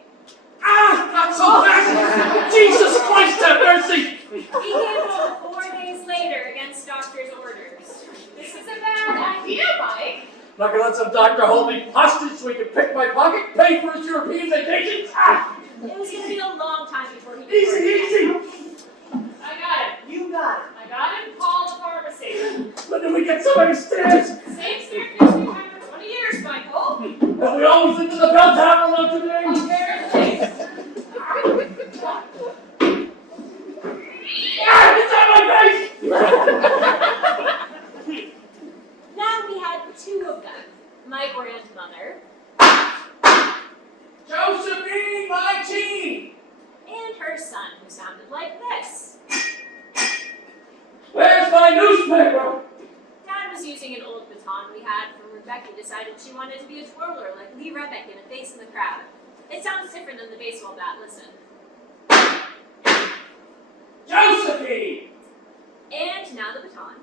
Ah! Not so fast! Jesus Christ, have mercy! He came home 4 days later against doctor's orders. This is a bad idea, Mike. Not gonna let some doctor hold me hostage so he can pick my pocket, pay for his European vacation? Ah! It was going to be a long time before he Easy! I got it. You got it. I got it. Call the pharmacy. When do we get somebody stairs? Same staircase we've had for 20 years, Michael. Have we always into the bell tower alone today? Apparently. Ah! It's on my face! Now we had 2 of them. My grandmother. Josephine, my tea! Becky decided she wanted to be a twirler like Lee Rebek in A Face in the Crowd. It sounds different than the baseball bat, listen. Josephine! And now the baton.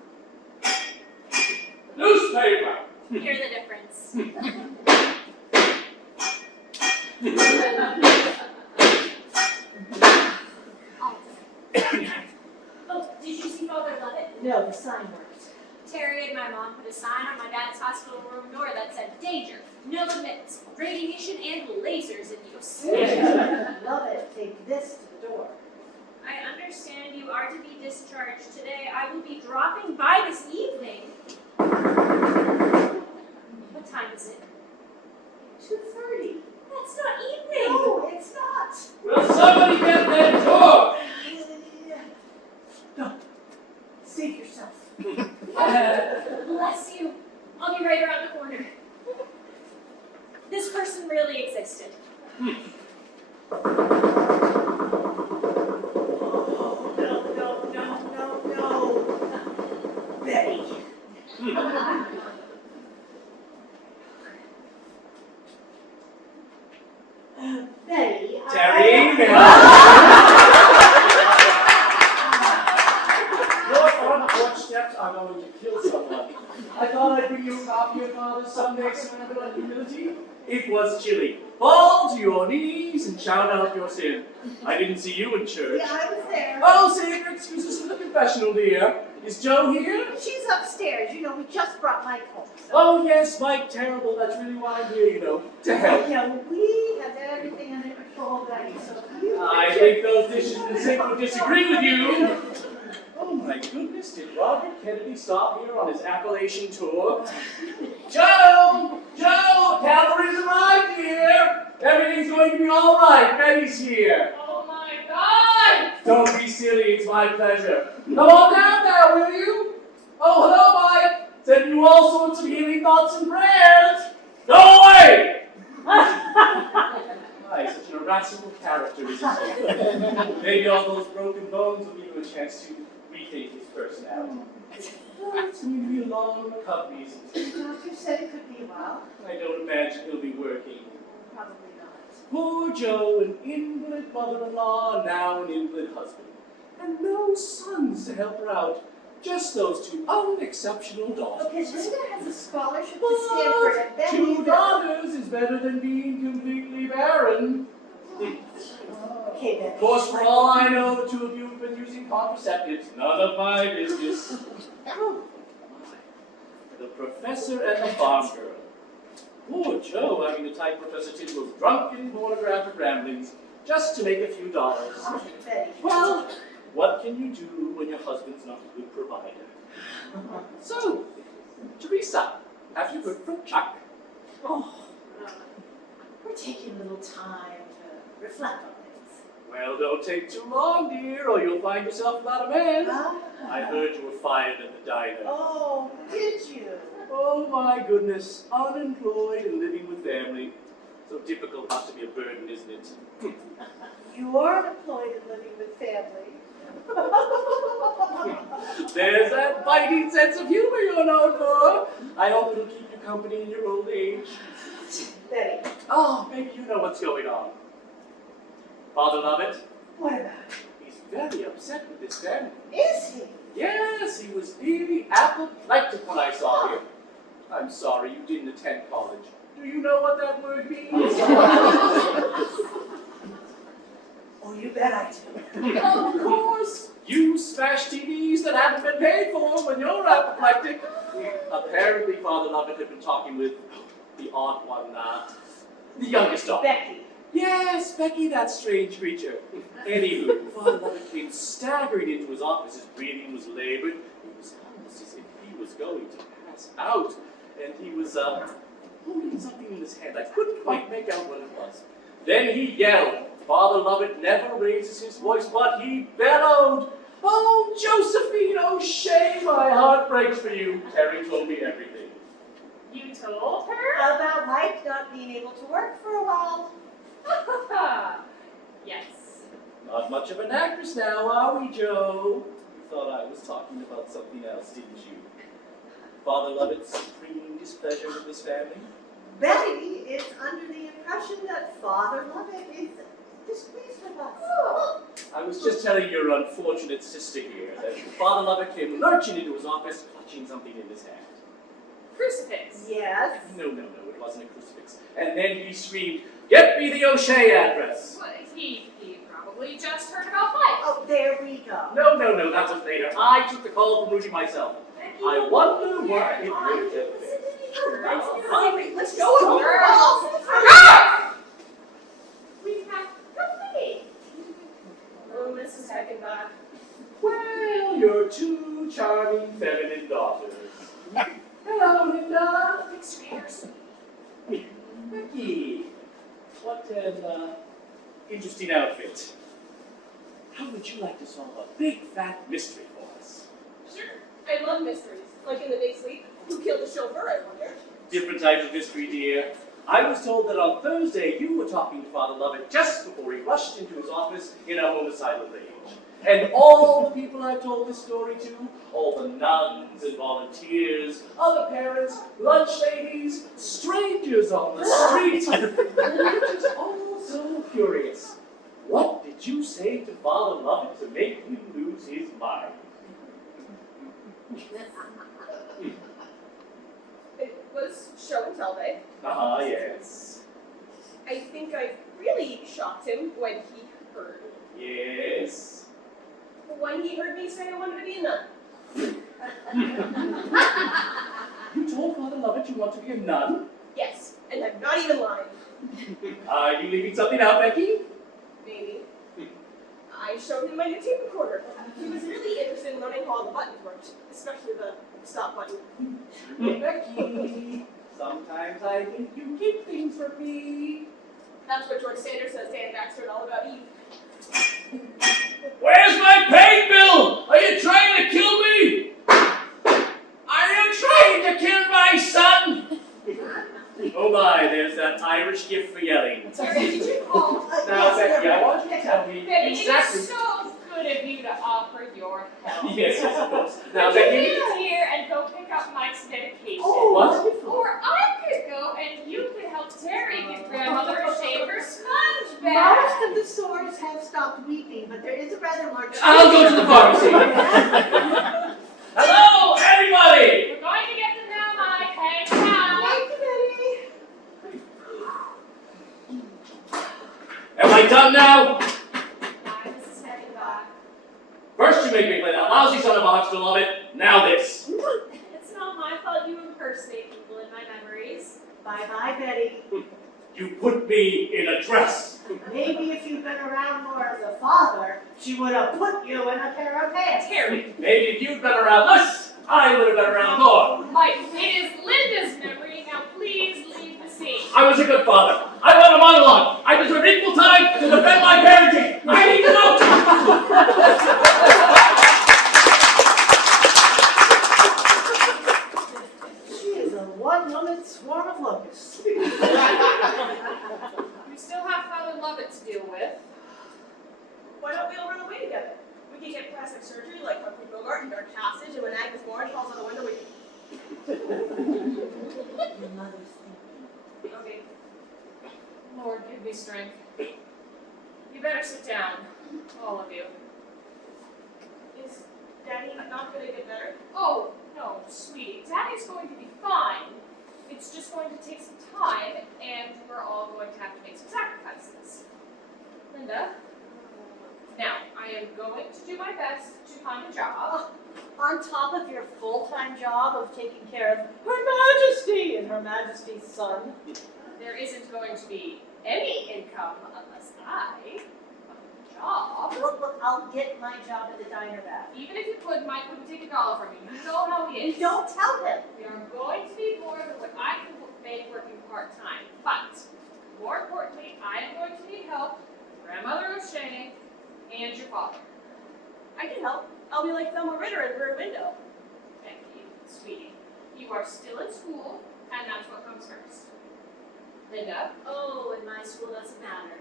Newspaper! Hear the difference. Oh, did you see Father Lovett? No, the sign worked. Terry and my mom put a sign on my dad's hospital room door that said, "Danger, no admittance, radiation and lasers in use." Love it. Take this to the door. I understand you are to be discharged today. I will be dropping by this evening. What time is it? 2:30. That's not evening. No, it's not. Will somebody get that door? No. Save yourself. Bless you. I'll be right around the corner. This person really existed. Oh, no. Betty. Betty. Terry? Your front porch steps are going to kill someone. I thought I'd bring you a copy of Father Sunday's Sermon on Humility. It was chilly. Fall to your knees and shout out your sin. I didn't see you in church. Yeah, I was there. Oh, save your excuses for the confessional, dear. Is Joe here? She's upstairs. You know, we just brought Mike home. So. Oh, yes, Mike, terrible. That's really why I'm here, you know, to help. Yeah, we have everything under control, Betty, so you... I think those dishes in the sink would disagree with you. Oh, my goodness, did Robert Kennedy stop here on his Appalachian tour? Joe! Joe! Cavalry's arrived here! Everything's going to be all right. Betty's here. Oh my God! Don't be silly, it's my pleasure. Come on down now, will you? Oh, hello, Mike. Send you all sorts of healing thoughts and prayers. Go away! Why, such an irascible character, isn't he? Maybe all those broken bones will give you a chance to rethink his personality. Well, it's going to be a long recovery, isn't it? The doctor said it could be a while. I don't imagine he'll be working. Probably not. Poor Joe, an invalid mother-in-law, and now an invalid husband. And no sons to help her out. Just those two unexceptional daughters. Okay, Linda has a scholarship to Stanford, and Betty... 2 daughters is better than being completely barren. Okay, Betty. Of course, for all I know, the two of you have been using contraceptives. None of my business. The professor and the farm girl. Poor Joe having to type Professor Tidwell's drunken pornographic ramblings just to make a few dollars. Oh, Betty. Well, what can you do when your husband's not a good provider? So, Teresa, have you heard from Chuck? Oh, we're taking a little time to reflect on things. Well, don't take too long, dear, or you'll find yourself without a man. Ah. I heard you were fired at the diner. Oh, did you? Oh, my goodness. Unemployed and living with family. So difficult not to be a burden, isn't it? You are employed and living with family. There's that biting sense of humor you're known for. I hope it'll keep you company in your old age. Betty. Oh, maybe you know what's going on. Father Lovett, What about? he's very upset with his family. Is he? Yes, he was really apoplectic when I saw him. I'm sorry you didn't attend college. Do you know what that word means? Oh, you bet I do. Of course. You smash TVs that haven't been paid for when you're apoplectic. Apparently, Father Lovett had been talking with the odd one, the youngest daughter. Becky. Yes, Becky, that strange creature. Anywho, Father Lovett came staggering into his office. His breathing was labored. He was almost as if he was going to pass out. And he was holding something in his hand. I couldn't quite make out what it was. Then he yelled. Father Lovett never raises his voice, but he bellowed, "Oh, Josephine, oh, shame, my heart breaks for you." Terry told me everything. You told her? How about Mike not being able to work for a while? Yes. Not much of an actress now, are we, Joe? You thought I was talking about something else, didn't you? Father Lovett's supreme displeasure with this family? Betty is under the impression that Father Lovett is displeased with us. Oh. I was just telling your unfortunate sister here that Father Lovett came lurching into his office, clutching something in his hand. Crucifix. Yes. No, it wasn't a crucifix. And then he screamed, "Get me the O'Shea address!" Well, he probably just heard about life. Oh, there we go. No, that was later. I took the call from Rudy myself. I wonder what it would have been. Let's go, Girls. girls. We have company. Oh, Mrs. Heckenbach. Well, your two charming feminine daughters. Hello, Linda. It scares me. Becky. What an interesting outfit. How would you like to solve a big fat mystery for us? Sure. I love mysteries. Like in The Big Sleep. Who killed the chauffeur, I wonder? Different type of mystery, dear. I was told that on Thursday you were talking to Father Lovett just before he rushed into his office in a homicidal rage. And all the people I've told this story to, all the nuns and volunteers, other parents, lunch ladies, strangers on the street, they're just all so curious. What did you say to Father Lovett to make him lose his mind? It was show and tell day. Yes. I think I really shocked him when he heard. Yes. When he heard me say I wanted to be a nun. You told Father Lovett you want to be a nun? Yes, and I'm not even lying. Are you leaving something out, Becky? Maybe. I showed him my new tape recorder. He was really interested in learning how all the buttons worked, especially the stop button. Becky, sometimes I think you keep things from me. That's what George Sanders says to Anne Baxter and All About Eve. Where's my pain bill? Are you trying to kill me? Are you trying to kill my son? Oh my, there's that Irish gift for yelling. Terry, did you call? Now, Becky, I want you to tell me Baby, exactly. it is so good of you to offer your help. Yes, of course. Now, Now, you Becky. leave here and go pick up Mike's medication. Oh, What? wonderful. Or I could go and you could help Terry get grandmother a shave her sponge back. Most of the sores have stopped weeping, but there is a rather large. I'll go to the pharmacy. Hello, everybody! We're going to get them now, Mike. Hang tight. Thank you, Betty. Am I done now? Hi, Mrs. Heckenbach. First you make me play that lousy son of a Huckster Lovett, now this. It's not my fault you impersonate people in my memories. Bye-bye, Betty. You put me in a dress. Maybe if you'd been around more as a father, she would have put you in a pair of pants. Terry. Maybe if you'd been around less, I would have been around more. Mike, it is Linda's memory. Now please leave the scene. I was a good father. I want a monologue. I deserve equal time to defend my parenting. I need to know. She is a one-woman swarm of locusts. You still have Father Lovett to deal with. Why don't we all run away together? We could get plastic surgery like Humphrey Bogart in Dark Passage, and when Agnes Moorehead falls out the window, we Your mother's thinking. Okay. Lord, give me strength. You better sit down, all of you. Is Daddy not gonna get better? Oh, no, sweetie. Daddy's going to be fine. It's just going to take some time, and we're all going to have to make some sacrifices. Linda, now, I am going to do my best to find a job. On top of your full-time job of taking care of Her Majesty and Her Majesty's son. There isn't going to be any income unless I find a job. Look, I'll get my job at the diner back. Even if you could, Mike wouldn't take $1 from you. You know how he is. You don't tell him. We are going to be more than what I can make working part-time. But, more importantly, I am going to need help from Grandmother O'Shea and your father. I can help. I'll be like Thelma Ritter in Rear Window. Becky, sweetie, you are still in school, and that's what comes first. Linda, Oh, in my school doesn't matter.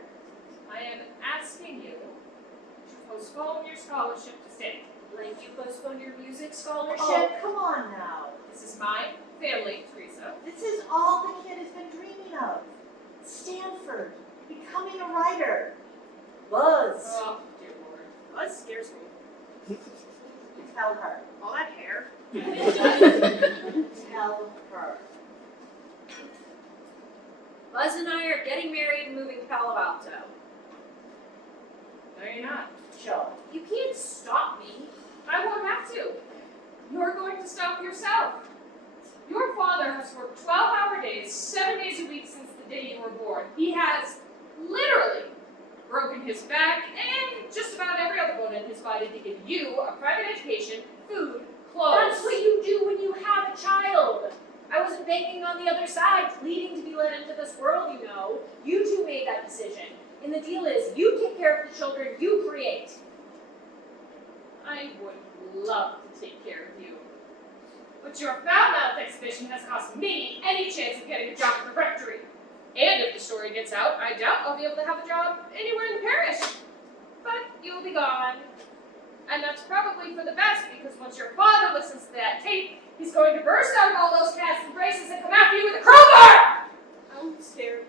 I am asking you to postpone your scholarship to stay. Like you postponed your music scholarship? Oh, come on now. This is my family, Teresa. This is all the kid has been dreaming of. Stanford, becoming a writer. Buzz. Oh, dear Lord. Buzz scares me. Tell her. All that hair. Tell her. Buzz and I are getting married and moving to Palo Alto. No, you're not. Joe. You can't stop me. I won't have to. You're going to stop yourself. Your father has worked 12-hour days, 7 days a week since the day you were born. He has literally broken his back and just about every other bone in his body to give you a private education, food, clothes. That's what you do when you have a child. I wasn't banking on the other side, pleading to be let into this world, you know. You two made that decision. And the deal is, you take care of the children you create. I would love to take care of you. But your foul-mouthed exhibition has cost me any chance of getting a job at the rectory. And if the story gets out, I doubt I'll be able to have a job anywhere in the parish. But you'll be gone. And that's probably for the best, because once your father listens to that tape, he's going to burst out of all those cats and braces and come after you with a crowbar! I'm scared.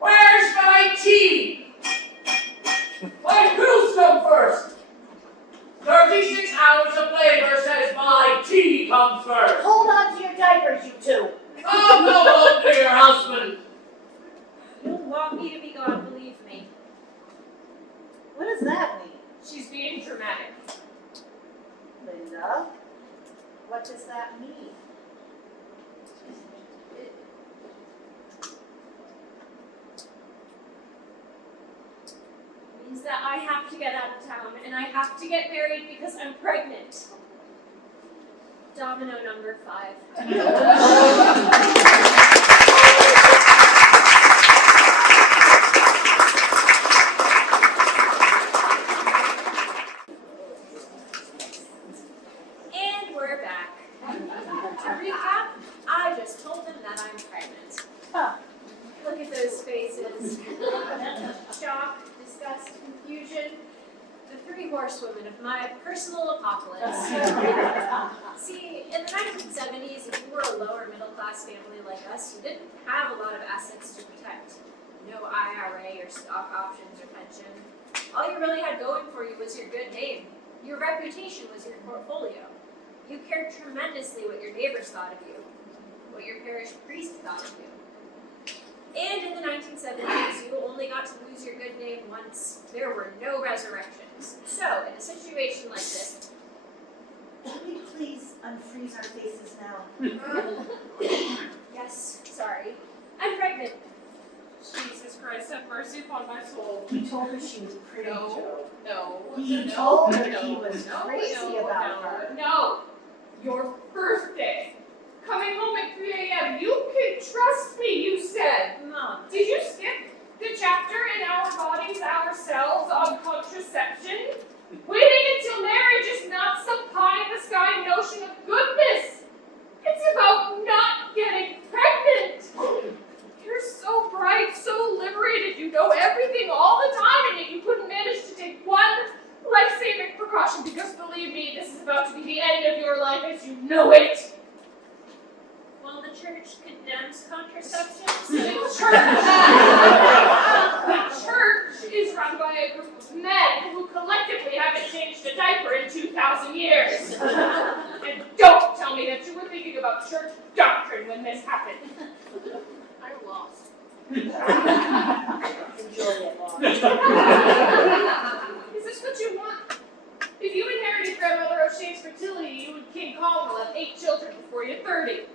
Where's my tea? My pills come first. 36 hours of labor says my tea comes first. Hold on to your diapers, you two. Oh, go home to your husband. You don't want me to be gone, believe me. What does that mean? She's being dramatic. Linda, what does that mean? It means that I have to get out of town, and I have to get married because I'm pregnant. Domino number 5. And we're back. To recap, I just told them that I'm pregnant. Huh. Look at those faces. Shock, disgust, confusion. The 3 horsewomen of my personal apocalypse. See, in the 1970s, if you were a lower middle class family like us, you didn't have a lot of assets to protect. No IRA or stock options or pension. All you really had going for you was your good name. Your reputation was your portfolio. You cared tremendously what your neighbors thought of you, what your parish priest thought of you. And in the 1970s, you only got to lose your good name once. There were no resurrections. So, in a situation like this, Can we please unfreeze our faces now? yes, sorry, I'm pregnant. Jesus Christ, have mercy upon my soul. He told her she was pretty, No. Joe. No. He no, told her no, he was no, crazy no, about no, her. No. Your birthday. Coming home at 3 a.m. You can trust me, you said. Mom, Did you skip the chapter in Our Bodies, Ourselves on contraception? Waiting until marriage is not some pie-in-the-sky notion of goodness. It's about not getting pregnant. You're so bright, so liberated. You know everything all the time, and yet you couldn't manage to take one life-saving precaution, because believe me, this is about to be the end of your life as you know it. well, the church condemns contraception. The church is run by a group of men who collectively haven't changed a diaper in 2,000 years. And don't tell me that you were thinking about church doctrine when this happened. I'm lost. Enjoy it, Mom. Is this what you want? If you inherited Grandmother O'Shea's fertility, you and King Kong will have 8 children before you're 30.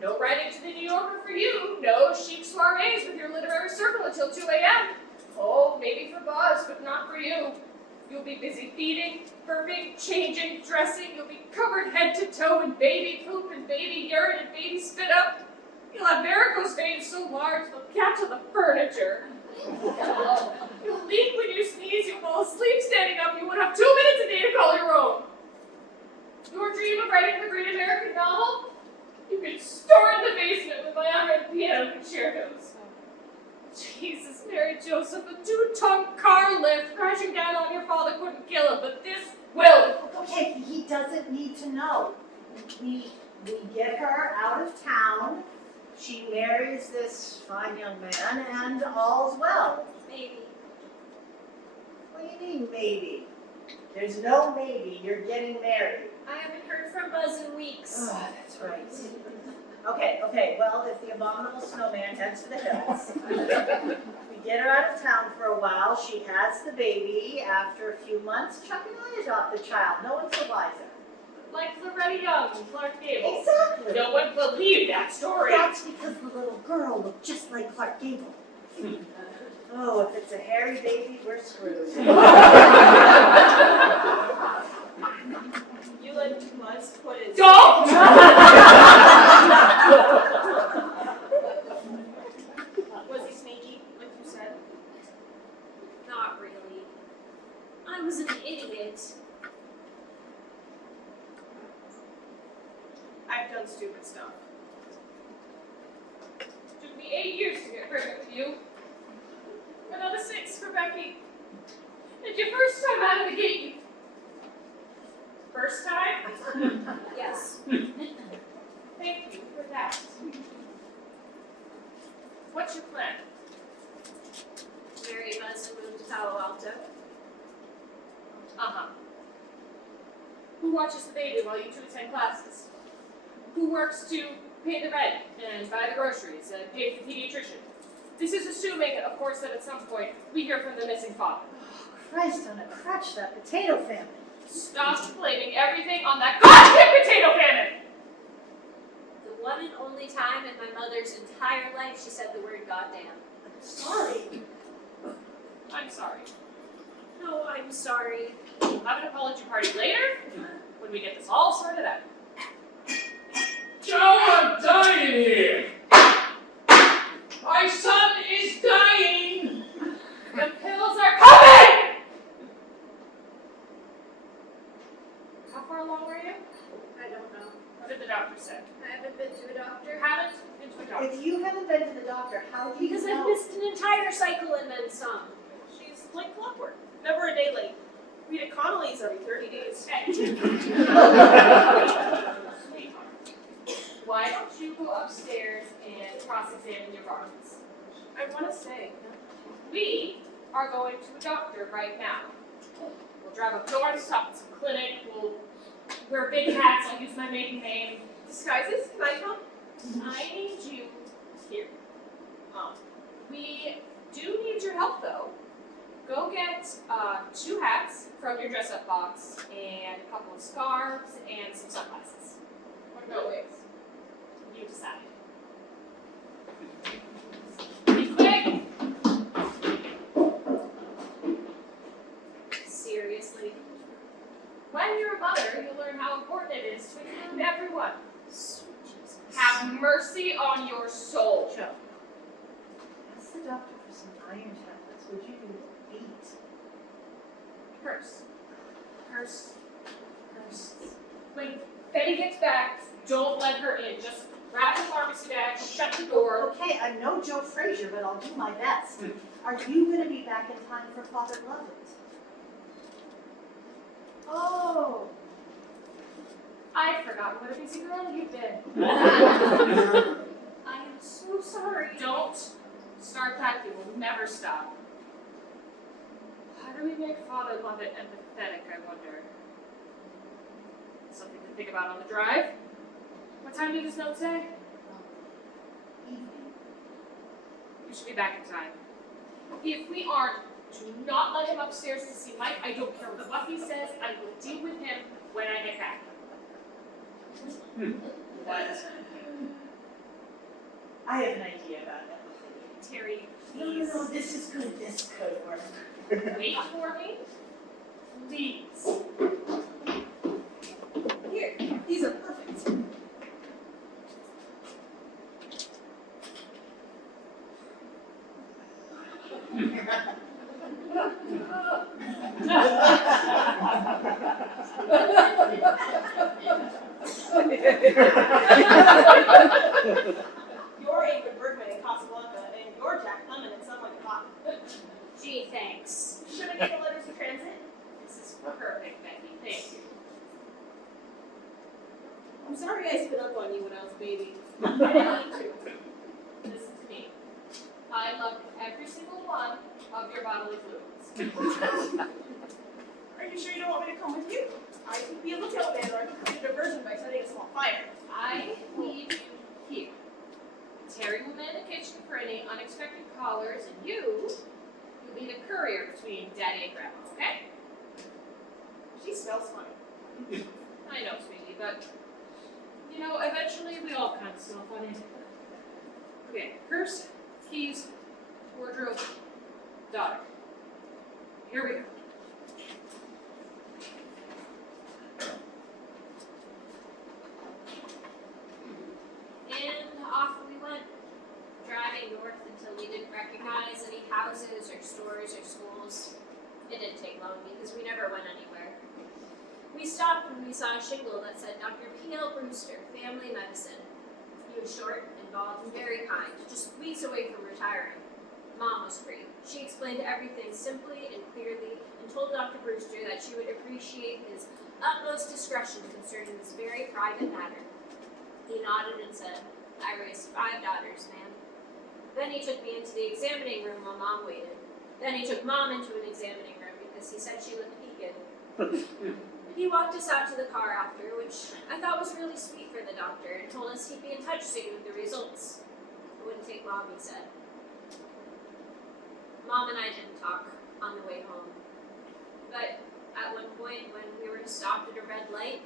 No writing to the New Yorker for you. No chic soirees with your literary circle until 2 a.m. Oh, maybe for Buzz, but not for you. You'll be busy feeding, burping, changing, dressing. You'll be covered head to toe in baby poop and baby urine and baby spit up. You'll have varicose veins so large they'll catch on the furniture. You'll leak when you sneeze. You'll fall asleep standing up. You won't have 2 minutes a day to call your own. Your dream of writing the great American novel? You could store in the basement with my unread piano concertos. Jeez, Jesus, Mary, Joseph, a 2-ton car lift crashing down on your father couldn't kill him, but this will. Okay, he doesn't need to know. We get her out of town, she marries this fine young man, and all's well. Maybe. What do you mean, maybe? There's no maybe, you're getting married. I haven't heard from Buzz in weeks. Oh, that's right. Okay, well, if the abominable snowman heads for the hills, we get her out of town for a while, she has the baby, after a few months, Chuck and I adopt the child, no one's the wiser. Like Loretta Young and Clark Gable. Exactly. No one believed that story. That's because the little girl looked just like Clark Gable. Oh, if it's a hairy baby, we're screwed. You let Buzz put his... Don't! Was he sneaky, like you said? Not really. I was an idiot. I've done stupid stuff. Took me 8 years to get pregnant with you. Another 6 for Becky. And your first time out of the gate. First time? Yes. Thank you for that. What's your plan? Marry Buzz and move to Palo Alto. Uh-huh. Who watches the baby while you two attend classes? Who works to pay the rent and buy the groceries and pay for the pediatrician? This is assuming, of course, that at some point we hear from the missing father. Christ on a crutch, that potato famine. Stop blaming everything on that goddamn potato famine! The one and only time in my mother's entire life she said the word goddamn. Sorry. I'm sorry. No, I'm sorry. We'll have an apology party later when we get this all sorted out. Joe, I'm dying here! My son is dying! The pills are coming! How far along were you? I don't know. What did the doctor say? I haven't been to a doctor. Haven't been to a doctor. If you haven't been to the doctor, how do you Because know? I've missed an entire cycle and then some. She's like clockwork. Never a day late. We had Connolly's every 30 days. Hey. Sweetheart, why don't you go upstairs and cross-examine your garments? I want to say, We are going to a doctor right now. We'll drive up north, stop at some clinic, we'll wear big hats, I'll use my maiden name. disguises, can I come? I need you here. Oh. We do need your help though. Go get 2 hats from your dress-up box and a couple of scarves and some sunglasses. What about wigs? You decide. Be quick! Seriously. When you're a mother, you'll learn how important it is to include everyone. Sweet Jesus. Have mercy on your soul. Joe, ask the doctor for some iron tablets. Would you do 8? Purse. When Betty gets back, don't let her in. Just wrap the pharmacy bag, shut the door. Okay, I'm no Joe Frazier, but I'll do my best. Are you going to be back in time for Father Lovett? Oh. I forgot what a busy girl you've been. I am so sorry. Don't start that. You will never stop. How do we make Father Lovett empathetic, I wonder? Something to think about on the drive. What time did this note say? Evening. We should be back in time. If we aren't, do not let him upstairs to see Mike. I don't care what Buffy says. I will deal with him when I get back. What? I have an idea about that. Terry, No, please. this is good. This could work. Wait for me. Please. Here, these are perfect. You're Ingrid Bergman in Casablanca, and you're Jack Lemmon in Some Like a Fox. Gee, thanks. Should I get the letters in transit? This is perfect, Becky. Thank you. I'm sorry I spit up on you when I was a baby. I didn't need to. Listen to me. I loved every single one of your bodily fluids. Are you sure you don't want me to come with you? I could be a lookout man, or I could create a diversion by setting a small fire. I need you here. Terry will man the kitchen for any unexpected callers, and you'll be the courier between Daddy and Grandma, okay? She smells funny. I know, sweetie, but you know, eventually we all kind of smell funny. Okay, purse, keys, wardrobe, daughter. Here we go. And off we went, driving north until we didn't recognize any houses or stores or schools. It didn't take long because we never went anywhere. We stopped when we saw a shingle that said Dr. P.L. Brewster, Family Medicine. He was short and bald and very kind, just weeks away from retiring. Mom was great. She explained everything simply and clearly and told Dr. Brewster that she would appreciate his utmost discretion concerning this very private matter. He nodded and said, I raised 5 daughters, ma'am. Then he took me into the examining room while Mom waited. Then he took Mom into an examining room because he said she looked peaked. He walked us out to the car after, which I thought was really sweet for the doctor, and told us he'd be in touch soon with the results. It wouldn't take long, he said. Mom and I didn't talk on the way home. But at one point, when we were stopped at a red light,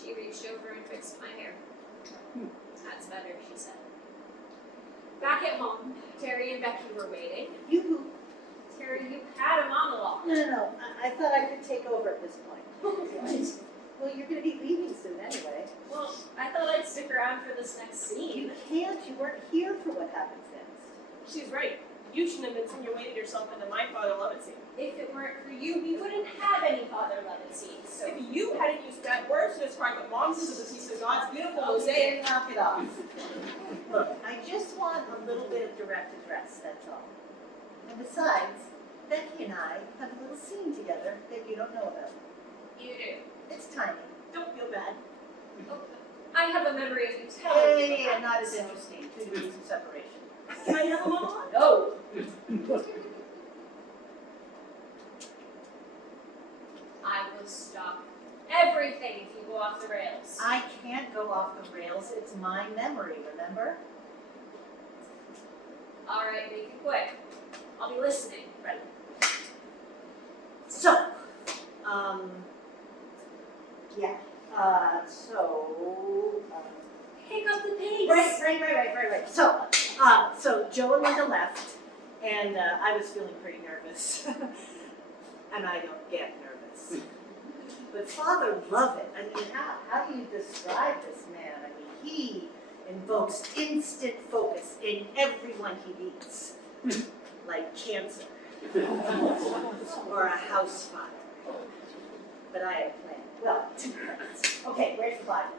she reached over and fixed my hair. That's better, she said. Back at home, Terry and Becky were waiting. You, Terry, you had a monologue. no, I thought I could take over at this point. Well, you're gonna be leaving soon anyway. Well, I thought I'd stick around for this next scene. You can't, you weren't here for what happens next. She's right. You shouldn't have insinuated yourself into my father loving scene. If it weren't for you, we wouldn't have any father-loving scenes. So If you hadn't used bad words to describe what Mom says is a piece of God's beautiful Oh, mosaic. knock it off. Look, I just want a little bit of direct address, that's all. And besides, Becky and I have a little scene together that you don't know about. you do. It's tiny. Don't feel bad. Oh, I have a memory of you telling me. Hey, not as interesting. 2 degrees of separation. Can I have a monologue? No. I will stop everything if you go off the rails. I can't go off the rails. It's my memory, remember? All right, make it quick. I'll be listening. Right. So, yeah. Pick up the pace. Right. So Joe and Linda left, and I was feeling pretty nervous. And I don't get nervous. But Father Lovett, I mean, how do you describe this man? I mean, he invokes instant focus in everyone he meets, like cancer or a house fire. But I had planned. Well, 2 plans. Okay, where's the Bible?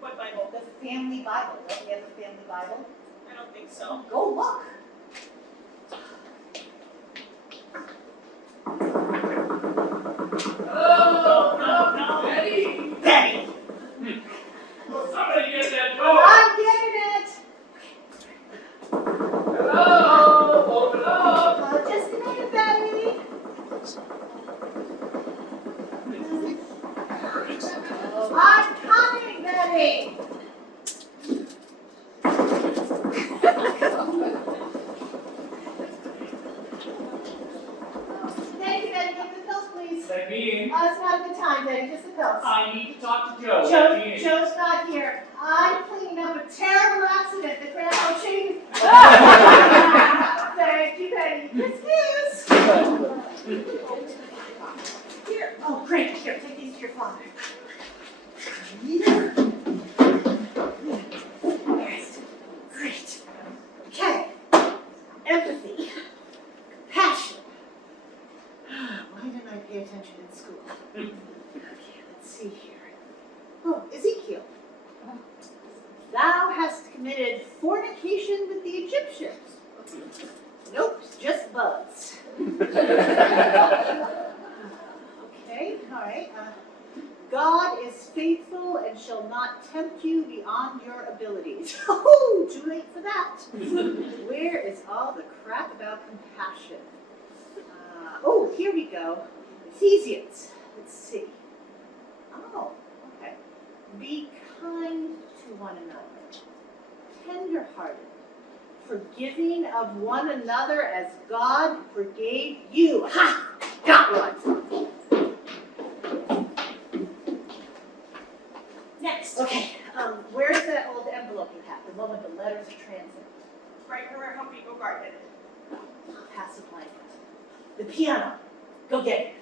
What Bible? The family Bible. Don't we have a family Bible? I don't think so. Go look. Oh, no, Betty! Betty! Will somebody get that door? I'm getting it! Hello? Open up! Just a minute, Betty. I'm coming, Betty. Thank you, Betty. Give me the pills, please. That mean It's not a good time, Betty. Just the pills. I need to talk to Joe. That mean. Joe's not here. I'm cleaning up a terrible accident that Grandma changed. Thank you, Betty. Excuse. Here. Oh, great. Here, take these to your father. Yeah. Yes. Great. Okay. Empathy. Passion. Why didn't I pay attention in school? Okay, let's see here. Oh, Ezekiel. Thou hast committed fornication with the Egyptians. Nope, just bugs. your abilities. Oh, too late for that. Where is all the crap about compassion? Oh, here we go. Ephesians. Let's see. Oh, okay. Be kind to one another, tender-hearted, forgiving of one another as God forgave you. Ha! Got one. Next. Okay, where's that old envelope you have? The one with the letters of transit? Right where Humphrey Bogart did it. Pass the blanket. The piano. Go get it.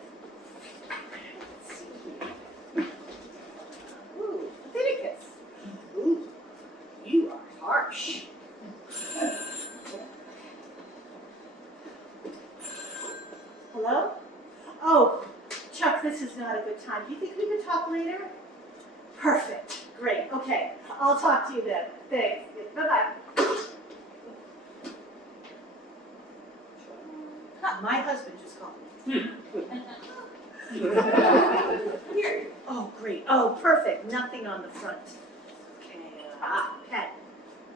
Let's see here. Ooh, Leviticus. Ooh, you are harsh. Hello? Oh, Chuck, this is not a good time. Do you think we could talk later? Perfect. Great. Okay. I'll talk to you then. Thanks. Bye-bye. My husband just called me. Here. Oh, great. Oh, perfect. Nothing on the front. Okay. Pen.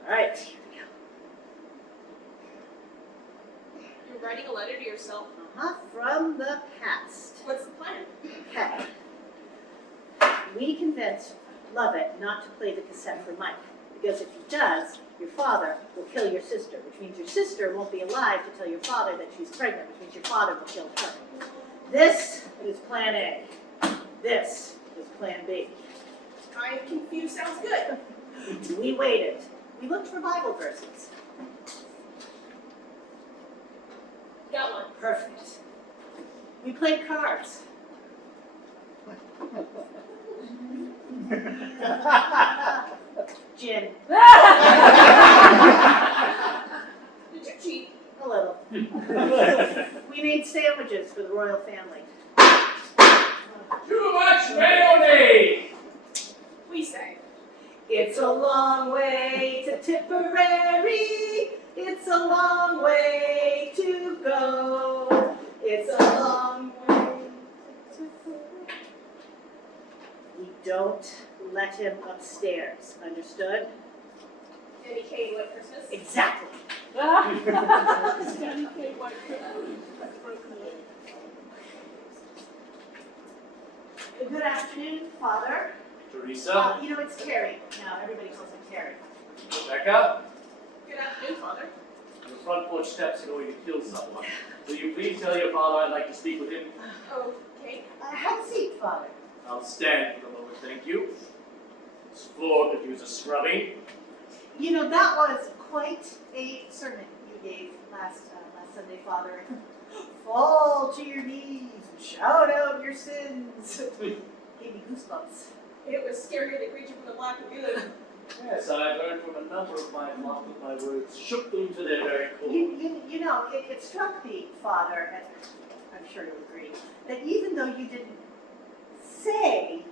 All right. Here we go. You're writing a letter to yourself. From the past. What's the plan? Okay. We convinced Lovett not to play the cassette for Mike, because if he does, your father will kill your sister, which means your sister won't be alive to tell your father that she's pregnant, which means your father will kill her. This is plan A. This is plan B. I'm confused. Sounds good. We waited. We looked for Bible verses. Got one. Perfect. We played cards. Gin. Did you cheat? A little. We made sandwiches for the royal family. Too much mayonnaise! We say. It's a long way to Tipperary. It's a long way to go. It's a long way to Tipperary. We don't let him upstairs. Understood? Jenny Kane White Christmas. Exactly. Jenny Kane White Christmas. Good afternoon, Father. Teresa, It's Terry. Now everybody calls him Terry. Rebecca, Good afternoon, Father. your front porch steps are going to kill someone. Will you please tell your father I'd like to speak with him? Okay. Have a seat, Father. I'll stand for the moment, thank you. This floor could use a scrubbing. That was quite a sermon you gave last Sunday, Father. Fall to your knees and shout out your sins. Gave me goosebumps. It was scary the creature from the Black Lagoon. Yes, I've heard from a number of my flock that my words shook them to their very core. It struck me, Father, and I'm sure you'll agree, that even though you didn't say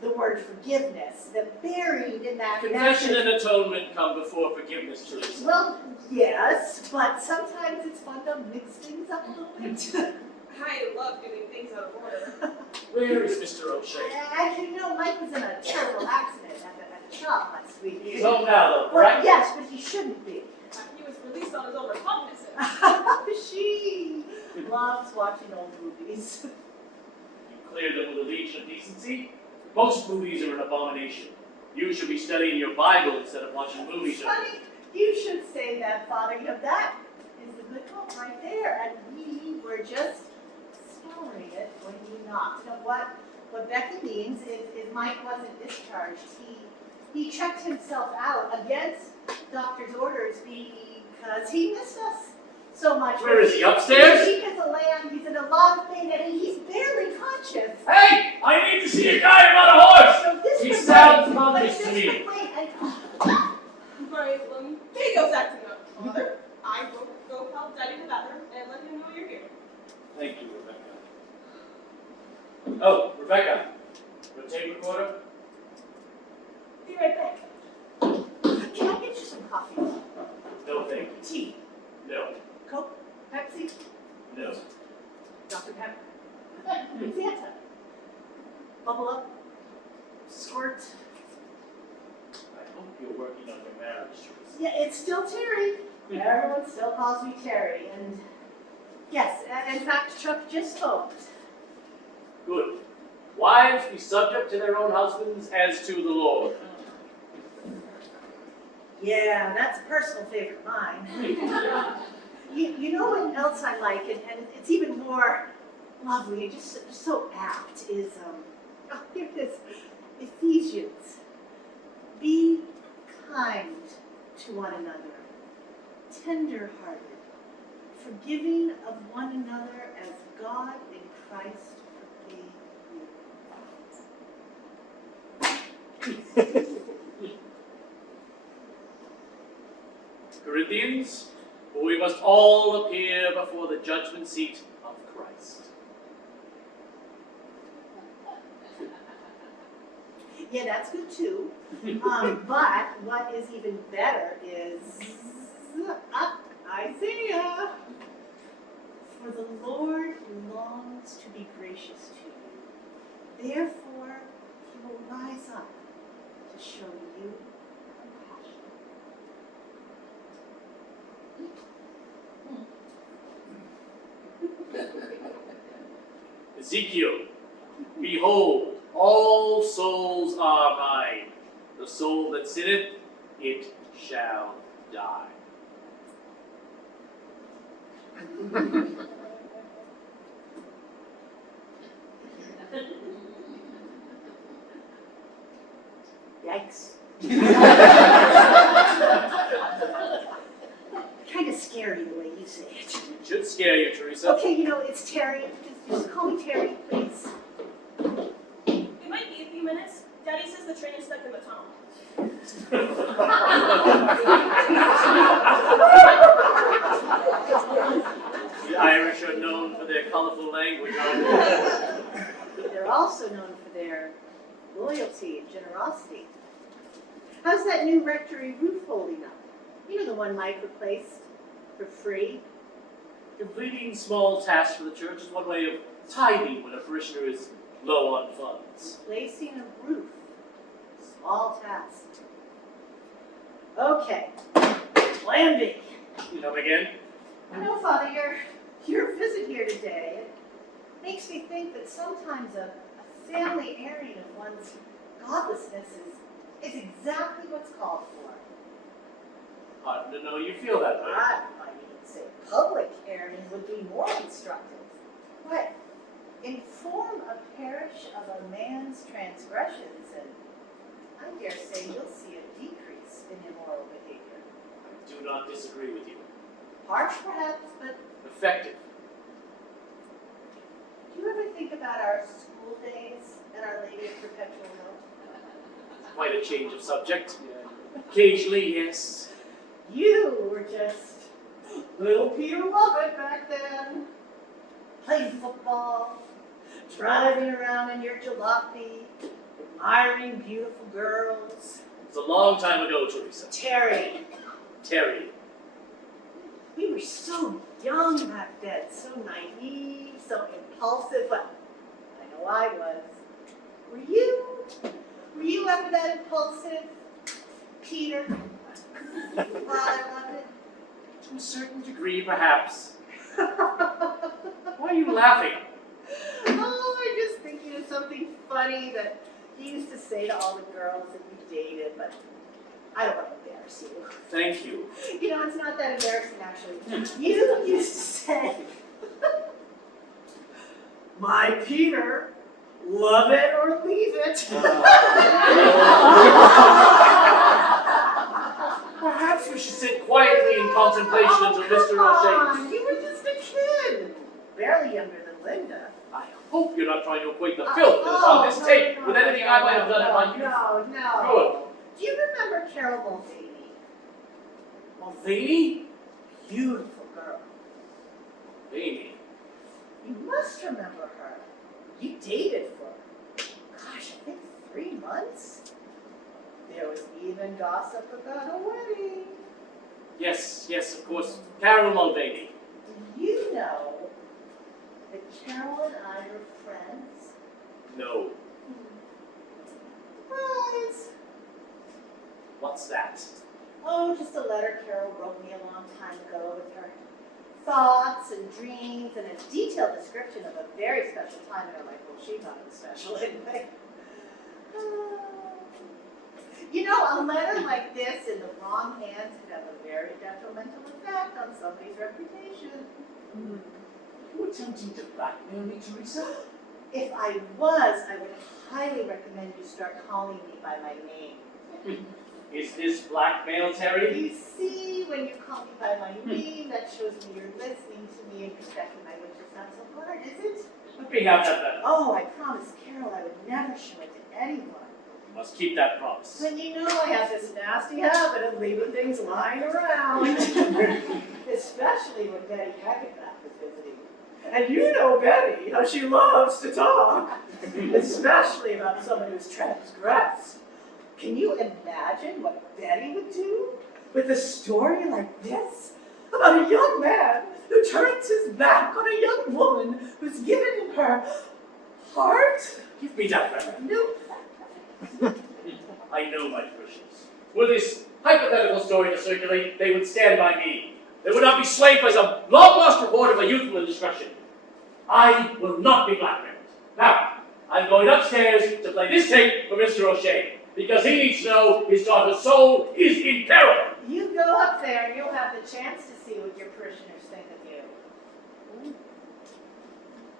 the word forgiveness, that buried in that Confession and atonement come before forgiveness, Teresa. Well, yes, but sometimes it's fun to mix things up a little bit. I love doing things out of order. Where is Mr. O'Shea? Actually, Mike was in a terrible accident at the shop last week. He's home now, though, Well, correct? yes, but he shouldn't be. He was released on his own recognizance. She loves watching old movies. You cleared them with a legion of decency? Most movies are an abomination. You should be studying your Bible instead of watching movies. Funny, you should say that, Father. That is the good hope right there. And we were just storing it when you knocked. What Becky means is Mike wasn't discharged. He checked himself out against doctor's orders because he missed us so much. Where is he, upstairs? He's deep as a lamb. He's in a log thing and he's barely conscious. Hey! I need to see a guy about a horse! So this He would sounds wait, monstrous but to this me. would wait, Right, Diego's acting up, Father. I will go help Daddy in the bathroom and let him know you're here. Thank you, Rebecca. Oh, Rebecca. Your tape recorder? Be right back. Can I get you some coffee? No, thank you. Tea? No. Coke? Pepsi? No. Dr. Pepper? Fanta? Bubble up? Squirt? I hope your Yeah, it's still Terry. Everyone still calls me Terry. And yes, in fact, Chuck just phoned. Good. Wives be subject to their own husbands as to the Lord. Yeah, that's a personal favorite of mine. You know what else I like, and it's even more lovely and just so apt, is, oh, here it is, Ephesians. Be kind to one another, tender-hearted, forgiving of one another as God in Christ forgave you. Corinthians, for we must all appear before the judgment seat of Christ. Yeah, that's good too. But what is even better is Isaiah. For the Lord longs to be gracious to you. Therefore, he will rise up to show you compassion. Ezekiel, behold, all souls are mine. The soul that sinneth, it shall die. Yikes. Kind of scary the way you say it. It should scare you, Teresa. Okay, it's Terry. Just call me Terry, please. It might be a few minutes. Daddy says the train is stuck in the tunnel. The Irish are known for their colorful language. They're also known for their loyalty and generosity. How's that new rectory roof holding up? You know, the one Mike replaced for free? Completing small tasks for the church is one way of tithing when a parishioner is low on funds. Replacing a roof. Small task. Okay. Plan B. You come again? No, Father, your visit here today, it makes me think that sometimes a family airing of one's godlessness is exactly what's called for. Hard to know you feel that way. I might even say public airing would be more instructive. But inform a parish of a man's transgressions, and I dare say you'll see a decrease in immoral behavior. I do not disagree with you. Harsh perhaps, but Effective. do you ever think about our school days and Our Lady of Perpetual Help? Quite a change of subject. Occasionally, yes. You were just little Peter Lovett back then. Playing football, driving around in your jalopy, admiring beautiful girls. It's a long time ago, Teresa. Terry, Terry. we were so young back then, so naive, so impulsive. Well, I know I was. Were you? Were you ever that impulsive, Peter? Father Lovett? To a certain degree, perhaps. Why are you laughing? Oh, I'm just thinking of something funny that he used to say to all the girls that he dated, but I don't want to embarrass you. Thank you. You know, it's not that embarrassing, actually. You used to say, my Peter, love it or leave it. Perhaps we should sit quietly in contemplation until Mr. O'Shea. You were just a kid. Barely younger than Linda. I hope you're not trying to equate the filth that is on this tape with anything I might have done in my youth. No. Good. Do you remember Carol Mulvaney? Mulvaney? Beautiful girl. Mulvaney? You must remember her. You dated for, gosh, I think 3 months. There was even gossip about a wedding. Yes, of course. Carol Mulvaney. Do you know that Carol and I were friends? No. Surprise! What's that? Oh, just a letter Carol wrote me a long time ago with her thoughts and dreams and a detailed description of a very special time in her life. Well, she thought it was special anyway. You know, a letter like this in the wrong hands could have a very detrimental effect on somebody's reputation. You attempting to blackmail me, Teresa? If I was, I would highly recommend you start calling me by my name. Is this blackmail, Terry? You see, when you call me by my name, that shows me you're listening to me and respecting my wishes not so hard, is it? Let me have that letter. Oh, I promised Carol I would never show it to anyone. You must keep that promise. But you know I have this nasty habit of leaving things lying around. Especially when Betty Hackenback is visiting. And you know Betty, how she loves to talk. Especially about someone who's transgressed. Can you imagine what Betty would do with a story like this? About a young man who turns his back on a young woman who's given him her heart? Give me that letter. No. I know my Christians. Were this hypothetical story to circulate, they would stand by me. They would not be swayed by some long-lost report of a youthful indiscretion. I will not be blackmailed. Now, I'm going upstairs to play this tape for Mr. O'Shea, because he needs to know his daughter's soul is in peril. You go up there and you'll have the chance to see what your parishioners think of you.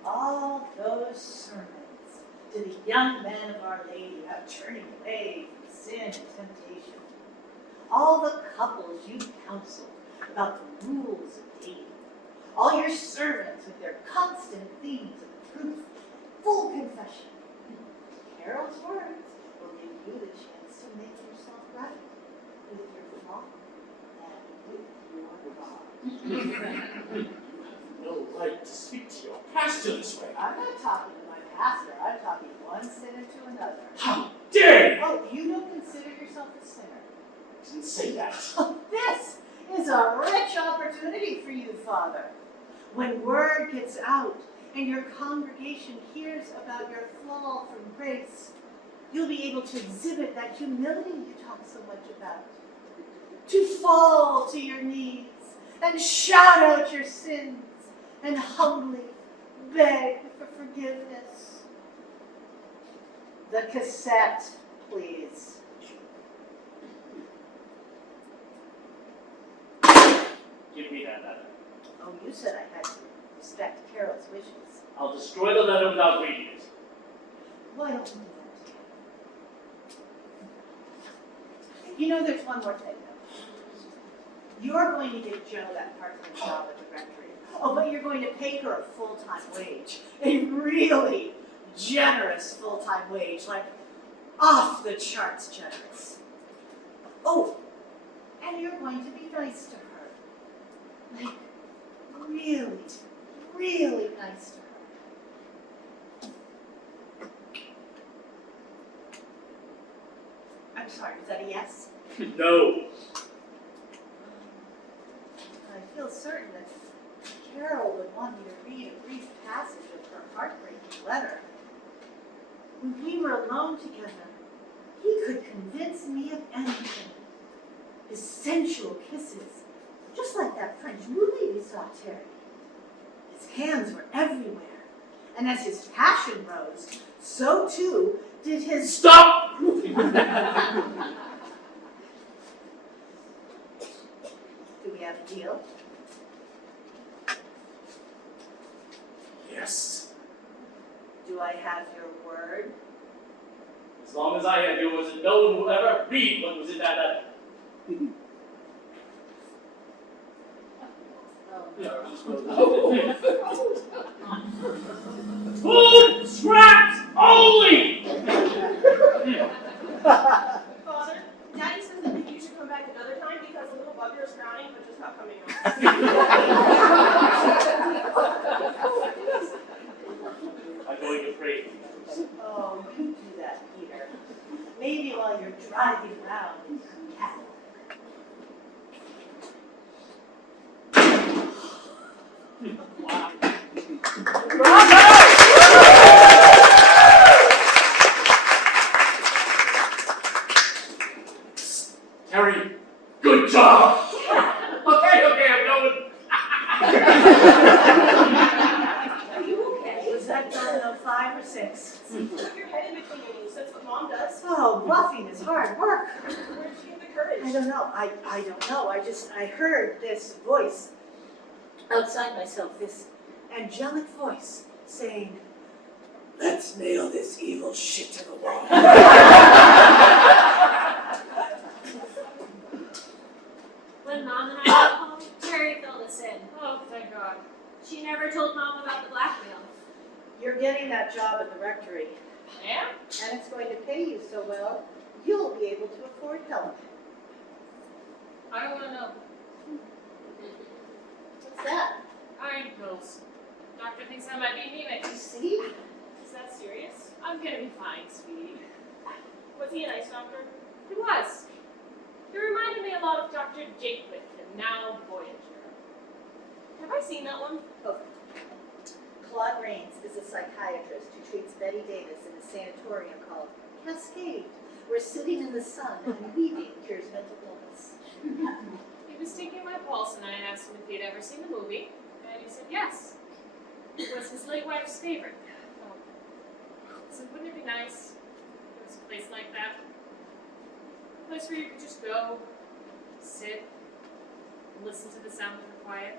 All those sermons to the young men of Our Lady about turning away from sin and temptation. All the couples you counsel about the rules of dating. All your sermons with their constant themes of truth, full confession. Carol's words will give you the chance to make yourself right with your flock and with your God. No right to speak to your pastor this way. I'm not talking to my pastor. I'm talking one sinner to another. How dare you! Oh, you don't consider yourself a sinner. I didn't say that. This is a rich opportunity for you, Father. When word gets out and your congregation hears about your fall from grace, you'll be able to exhibit that humility you talk so much about. To fall to your knees and shout out your sins and humbly beg for forgiveness. The cassette, please. Give me that letter. Oh, you said I had to respect Carol's wishes. I'll destroy the letter without reading it. Why don't we do that? You know, there's one more thing, though. You're going to give Jo that part-time job at the rectory. Oh, but you're going to pay her a full-time wage. A really generous full-time wage, like off-the-charts generous. Oh, and you're going to be nice to her. Like, really, really nice to her. I'm sorry, is that a yes? No. I feel certain that Carol would want me to read a brief passage of her heartbreaking letter. When we were alone together, he could convince me of anything. His sensual kisses, just like that French movie we saw, Terry. His hands were everywhere. And as his passion rose, so too did his... Stop! Do we have a deal? Yes. Do I have your word? As long as I have yours, and no one will ever read what was in that letter. Food scraps only! Father, Daddy says that maybe you should come back another time because the little bugger is drowning but just not coming out. I'm going to pray. Oh, you do that, Peter. Maybe while you're driving around in cattle. Terry, good Are you okay? Was that domino 5 or 6? Put your head in between your knees. That's what Mom does. Oh, bluffing is hard work. Where did you get the courage? I don't know. I don't know. I heard this voice outside myself, this angelic voice saying, "Let's nail this evil shit to the wall." When Mom and I got home, Terry filled us in. Oh, thank God. She never told Mom about the blackmail. You're getting that job at the rectory, Yeah? and it's going to pay you so well, you'll be able to afford Helen. I don't want to know. What's that? Iron pills. Doctor thinks I might be anemic. You see? Is that serious? I'm gonna be fine, sweetie. Was he a nice doctor? He was. He reminded me a lot of Dr. Jakewick and now Voyager. Have I seen that one? Claude Rains is a psychiatrist who treats Betty Davis in a sanatorium called Cascade, where sitting in the sun and weaving cures mental illness. He was taking my pulse and I asked him if he had ever seen the movie, and he said yes. It was his late wife's favorite. Oh. I said, wouldn't it be nice if there was a place like that? A place where you could just go, sit, and listen to the sound of the quiet.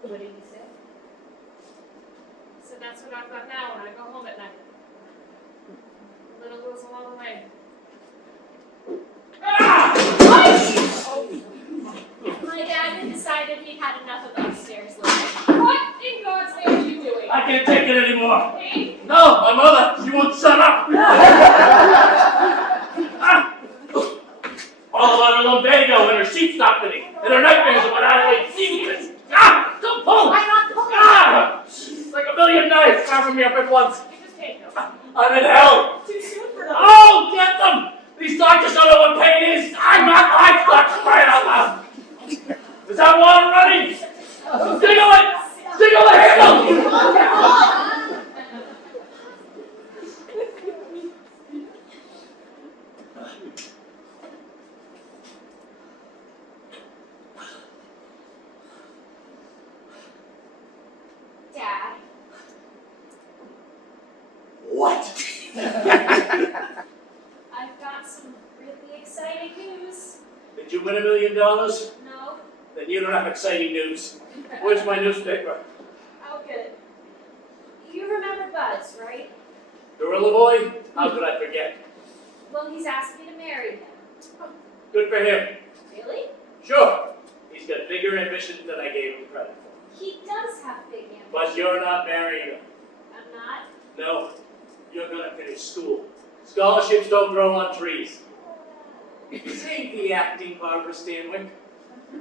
What did he say? So that's what I've got now when I go home at night. A little goes a long way. My dad had decided he'd had enough of upstairs living. What in God's name are you doing? I can't take it anymore. Hey? No, my mother, she won't shut up. All about her lumbago and her sheep stop fitting, and her nightmares about Adelaide secrets. Don't pull! I'm not pulling. It's like a million knives carving me up at once. You just take them. I'm in hell. Too soon for that. Oh, get them! These doctors don't know what pain is. I'm not livestock, crying out loud. Is that water running? Jiggle it! Jiggle the handle! Dad, What? I've got some really exciting news. Did you win $1 million? No? Then you don't have exciting news. Where's my newspaper? I'll get it. You remember Buzz, right? Gorilla Boy? How could I forget? Well, he's asked me to marry him. Good for him. Really? Sure. He's got bigger ambitions than I gave him credit for. He does have big ambitions. But you're not marrying him. I'm not? No. You're gonna finish school. Scholarships don't grow on trees. Save the acting, Barbara Stanwyck.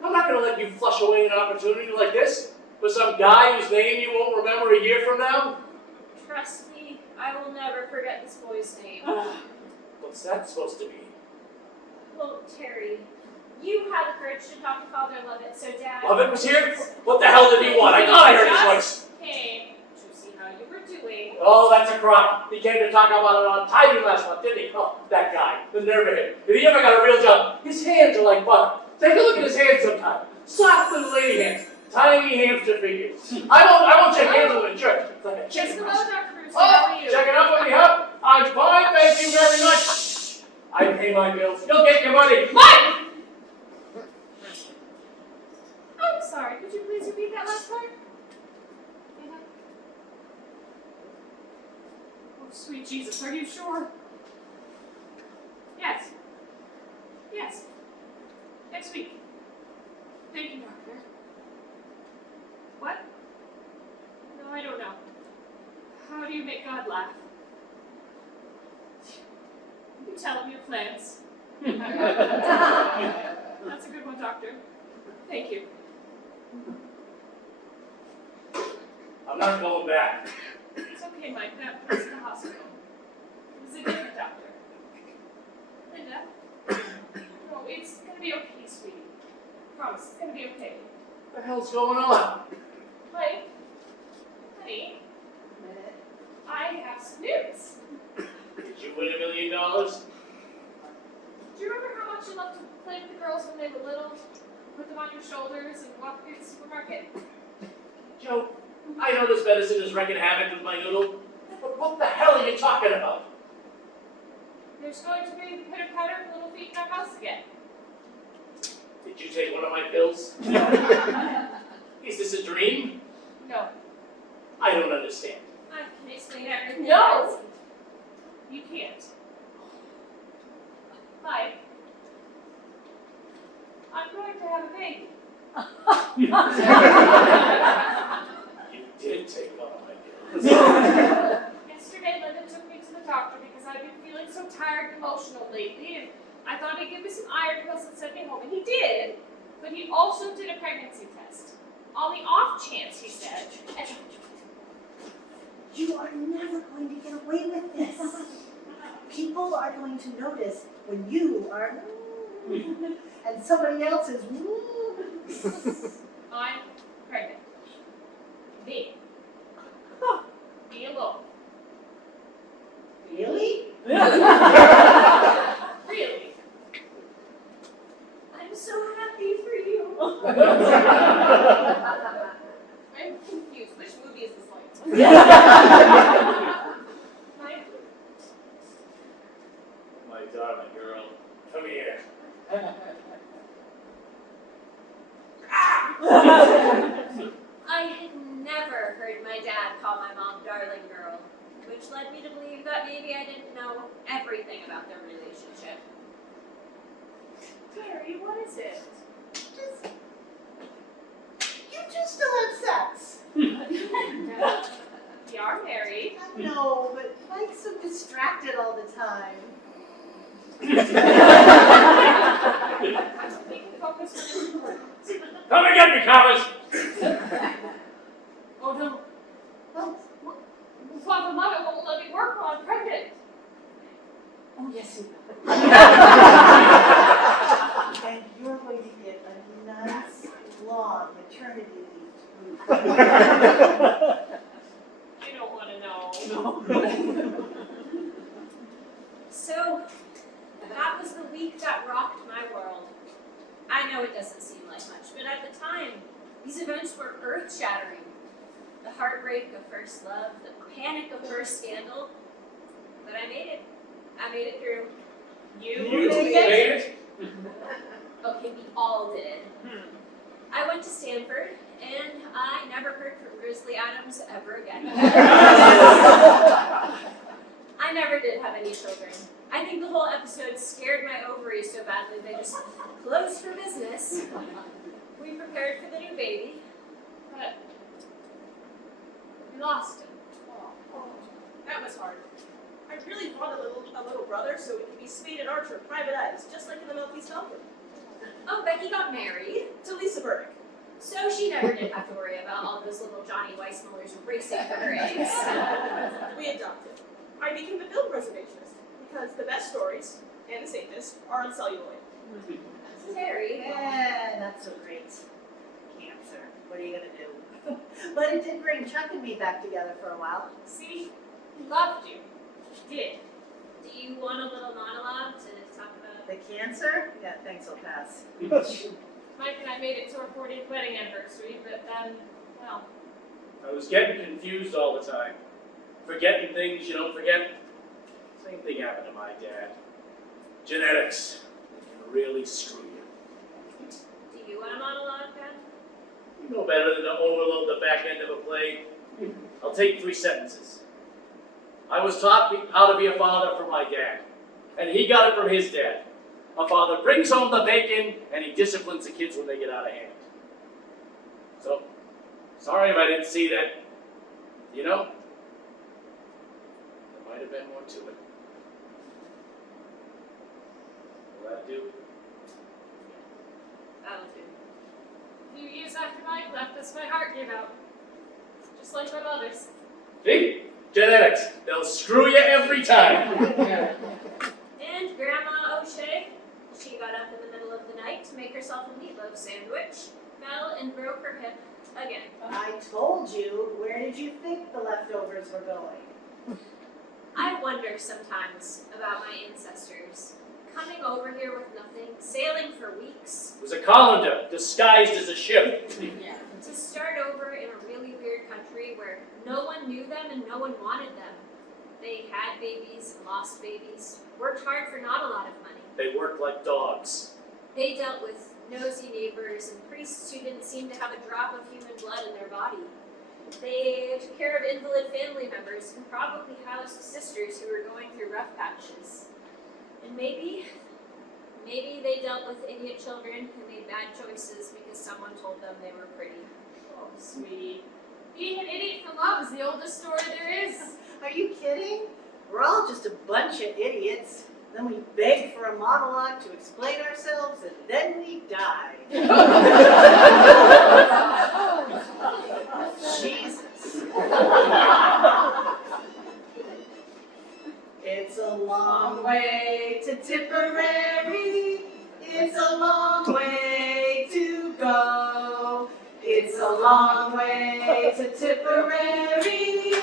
I'm not gonna let you flush away an opportunity like this for some guy whose name you won't remember a year from now. Trust me, I will never forget this boy's name. What's that supposed to mean? Well, Terry, you had the courage to talk to Father Lovett, so Dad... Lovett was here? What the hell did he want? I thought I heard his voice. Came to see how you were doing. Oh, that's a crock. He came to talk about it on Tidy last month, didn't he? Oh, that guy. The nerve of him. If he ever got a real job, his hands are like butter. Take a look at his hands sometime. Soft little lady hands. Tiny hamster fingers. I won't shake hands with him in church. It's like a Just chicken. hello, Dr. Bruce. How Oh, are you? check it out with me, huh? I'm fine, thank you very much. I pay my bills. You'll get your money. What? I'm sorry. Could you please repeat that last part? Oh, sweet Jesus, are you sure? Yes. Yes. Next week. Thank you, Doctor. What? No, I don't know. How do you make God laugh? You tell him your plans. That's a good one, Doctor. Thank you. I'm not going back. It's okay, Mike. That was in the hospital. It was a different doctor. Linda? No, it's gonna be okay, sweetie. Promise, it's gonna be okay. What the hell's going on? Mike? Honey? I have some news. Did you win $1 million? Do you remember how much you loved to play with the girls when they were little? Put them on your shoulders and walk through the supermarket? Joe, I know this medicine is wreaking havoc with my noodle, but what the hell are you talking about? There's going to be pitter-patter of little feet in our house again. Did you take one of my pills? Is this a dream? No. I don't understand. I can explain everything. No! You can't. Mike, I'm going to have a baby. You did take one of my pills. Yesterday, Linda took me to the doctor because I've been feeling so tired and emotional lately, and I thought he'd give me some iron pills and send me home, and he did. But he also did a pregnancy test. On the off chance, he said, and You are never going to get away with this. People are going to notice when you are and somebody else is I'm pregnant. Me. Me alone. Really? Really. I'm so happy for you. I'm confused. Which movie is this like? Mike, My darling girl, come here. I had never heard my dad call my mom darling girl, which led me to believe that maybe I didn't know everything about their relationship. Mary, what is it? You two still have sex. We are married. I know, but Mike's so distracted all the time. We can focus on what's important. Come and get me, Thomas! Oh no. Well, Father, Mother won't let me work while I'm pregnant. oh yes, you will. And you're going to get a nice, long maternity leave. You don't want to know. So, that was the week that rocked my world. I know it doesn't seem like much, but at the time, these events were earth-shattering. The heartbreak of first love, the panic of first scandal. But I made it. I made it through. You made it? Okay, we all did. I went to Stanford, and I never heard from Grizzly Adams ever again. I never did have any children. I think the whole episode scared my ovaries so badly they just closed for business. We prepared for the new baby. But we lost him. That was hard. I really wanted a little brother so we could be Spade and Archer, private eyes, just like in the Maltese Falcon. Oh, Becky got married, To Lisa Burdick. so she never did have to worry about all those little Johnny Weissmullers racing for her eggs. We adopted. I became a film preservationist because the best stories and the safest are on celluloid. Terry, Yeah, not so great. Cancer. What are you gonna do? But it did bring Chuck and me back together for a while. See? He loved you. He did. do you want a little monologue to talk about? The cancer? Yeah, thanks, I'll pass. Mike and I made it to our 40th wedding anniversary, but then, well, I was getting confused all the time. Forgetting things you don't forget. Same thing happened to my dad. Genetics can really screw you. Do you want a monologue, Ben? You know better than to overload the back end of a play. I'll take 3 sentences. I was taught how to be a father from my dad, and he got it from his dad. A father brings home the bacon, and he disciplines the kids when they get out of hand. So, sorry if I didn't see that. You know, there might have been more to it. Will that do? That'll do. a few years after Mike left us, my heart gave out. Just like my mother's. See? Genetics. They'll screw you every time. And Grandma O'Shea, she got up in the middle of the night to make herself a meatloaf sandwich, fell and broke her hip again. I told you, where did you think the leftovers were going? I wonder sometimes about my ancestors. Coming over here with nothing, sailing for weeks, It was a colander disguised as a ship. to start over in a really weird country were. No one knew them and no one wanted them. They had babies and lost babies, worked hard for not a lot of money. They worked like dogs. They dealt with nosy neighbors and priests who didn't seem to have a drop of human blood in their body. They took care of invalid family members and probably housed sisters who were going through rough patches. And maybe they dealt with idiot children who made bad choices because someone told them they were pretty. Oh, sweetie. Being an idiot for love is the oldest story there is. Are you kidding? We're all just a bunch of idiots. Then we beg for a monologue to explain ourselves, and then we die. Jesus. It's a long way to Tipperary. It's a long way to go. It's a long way to Tipperary.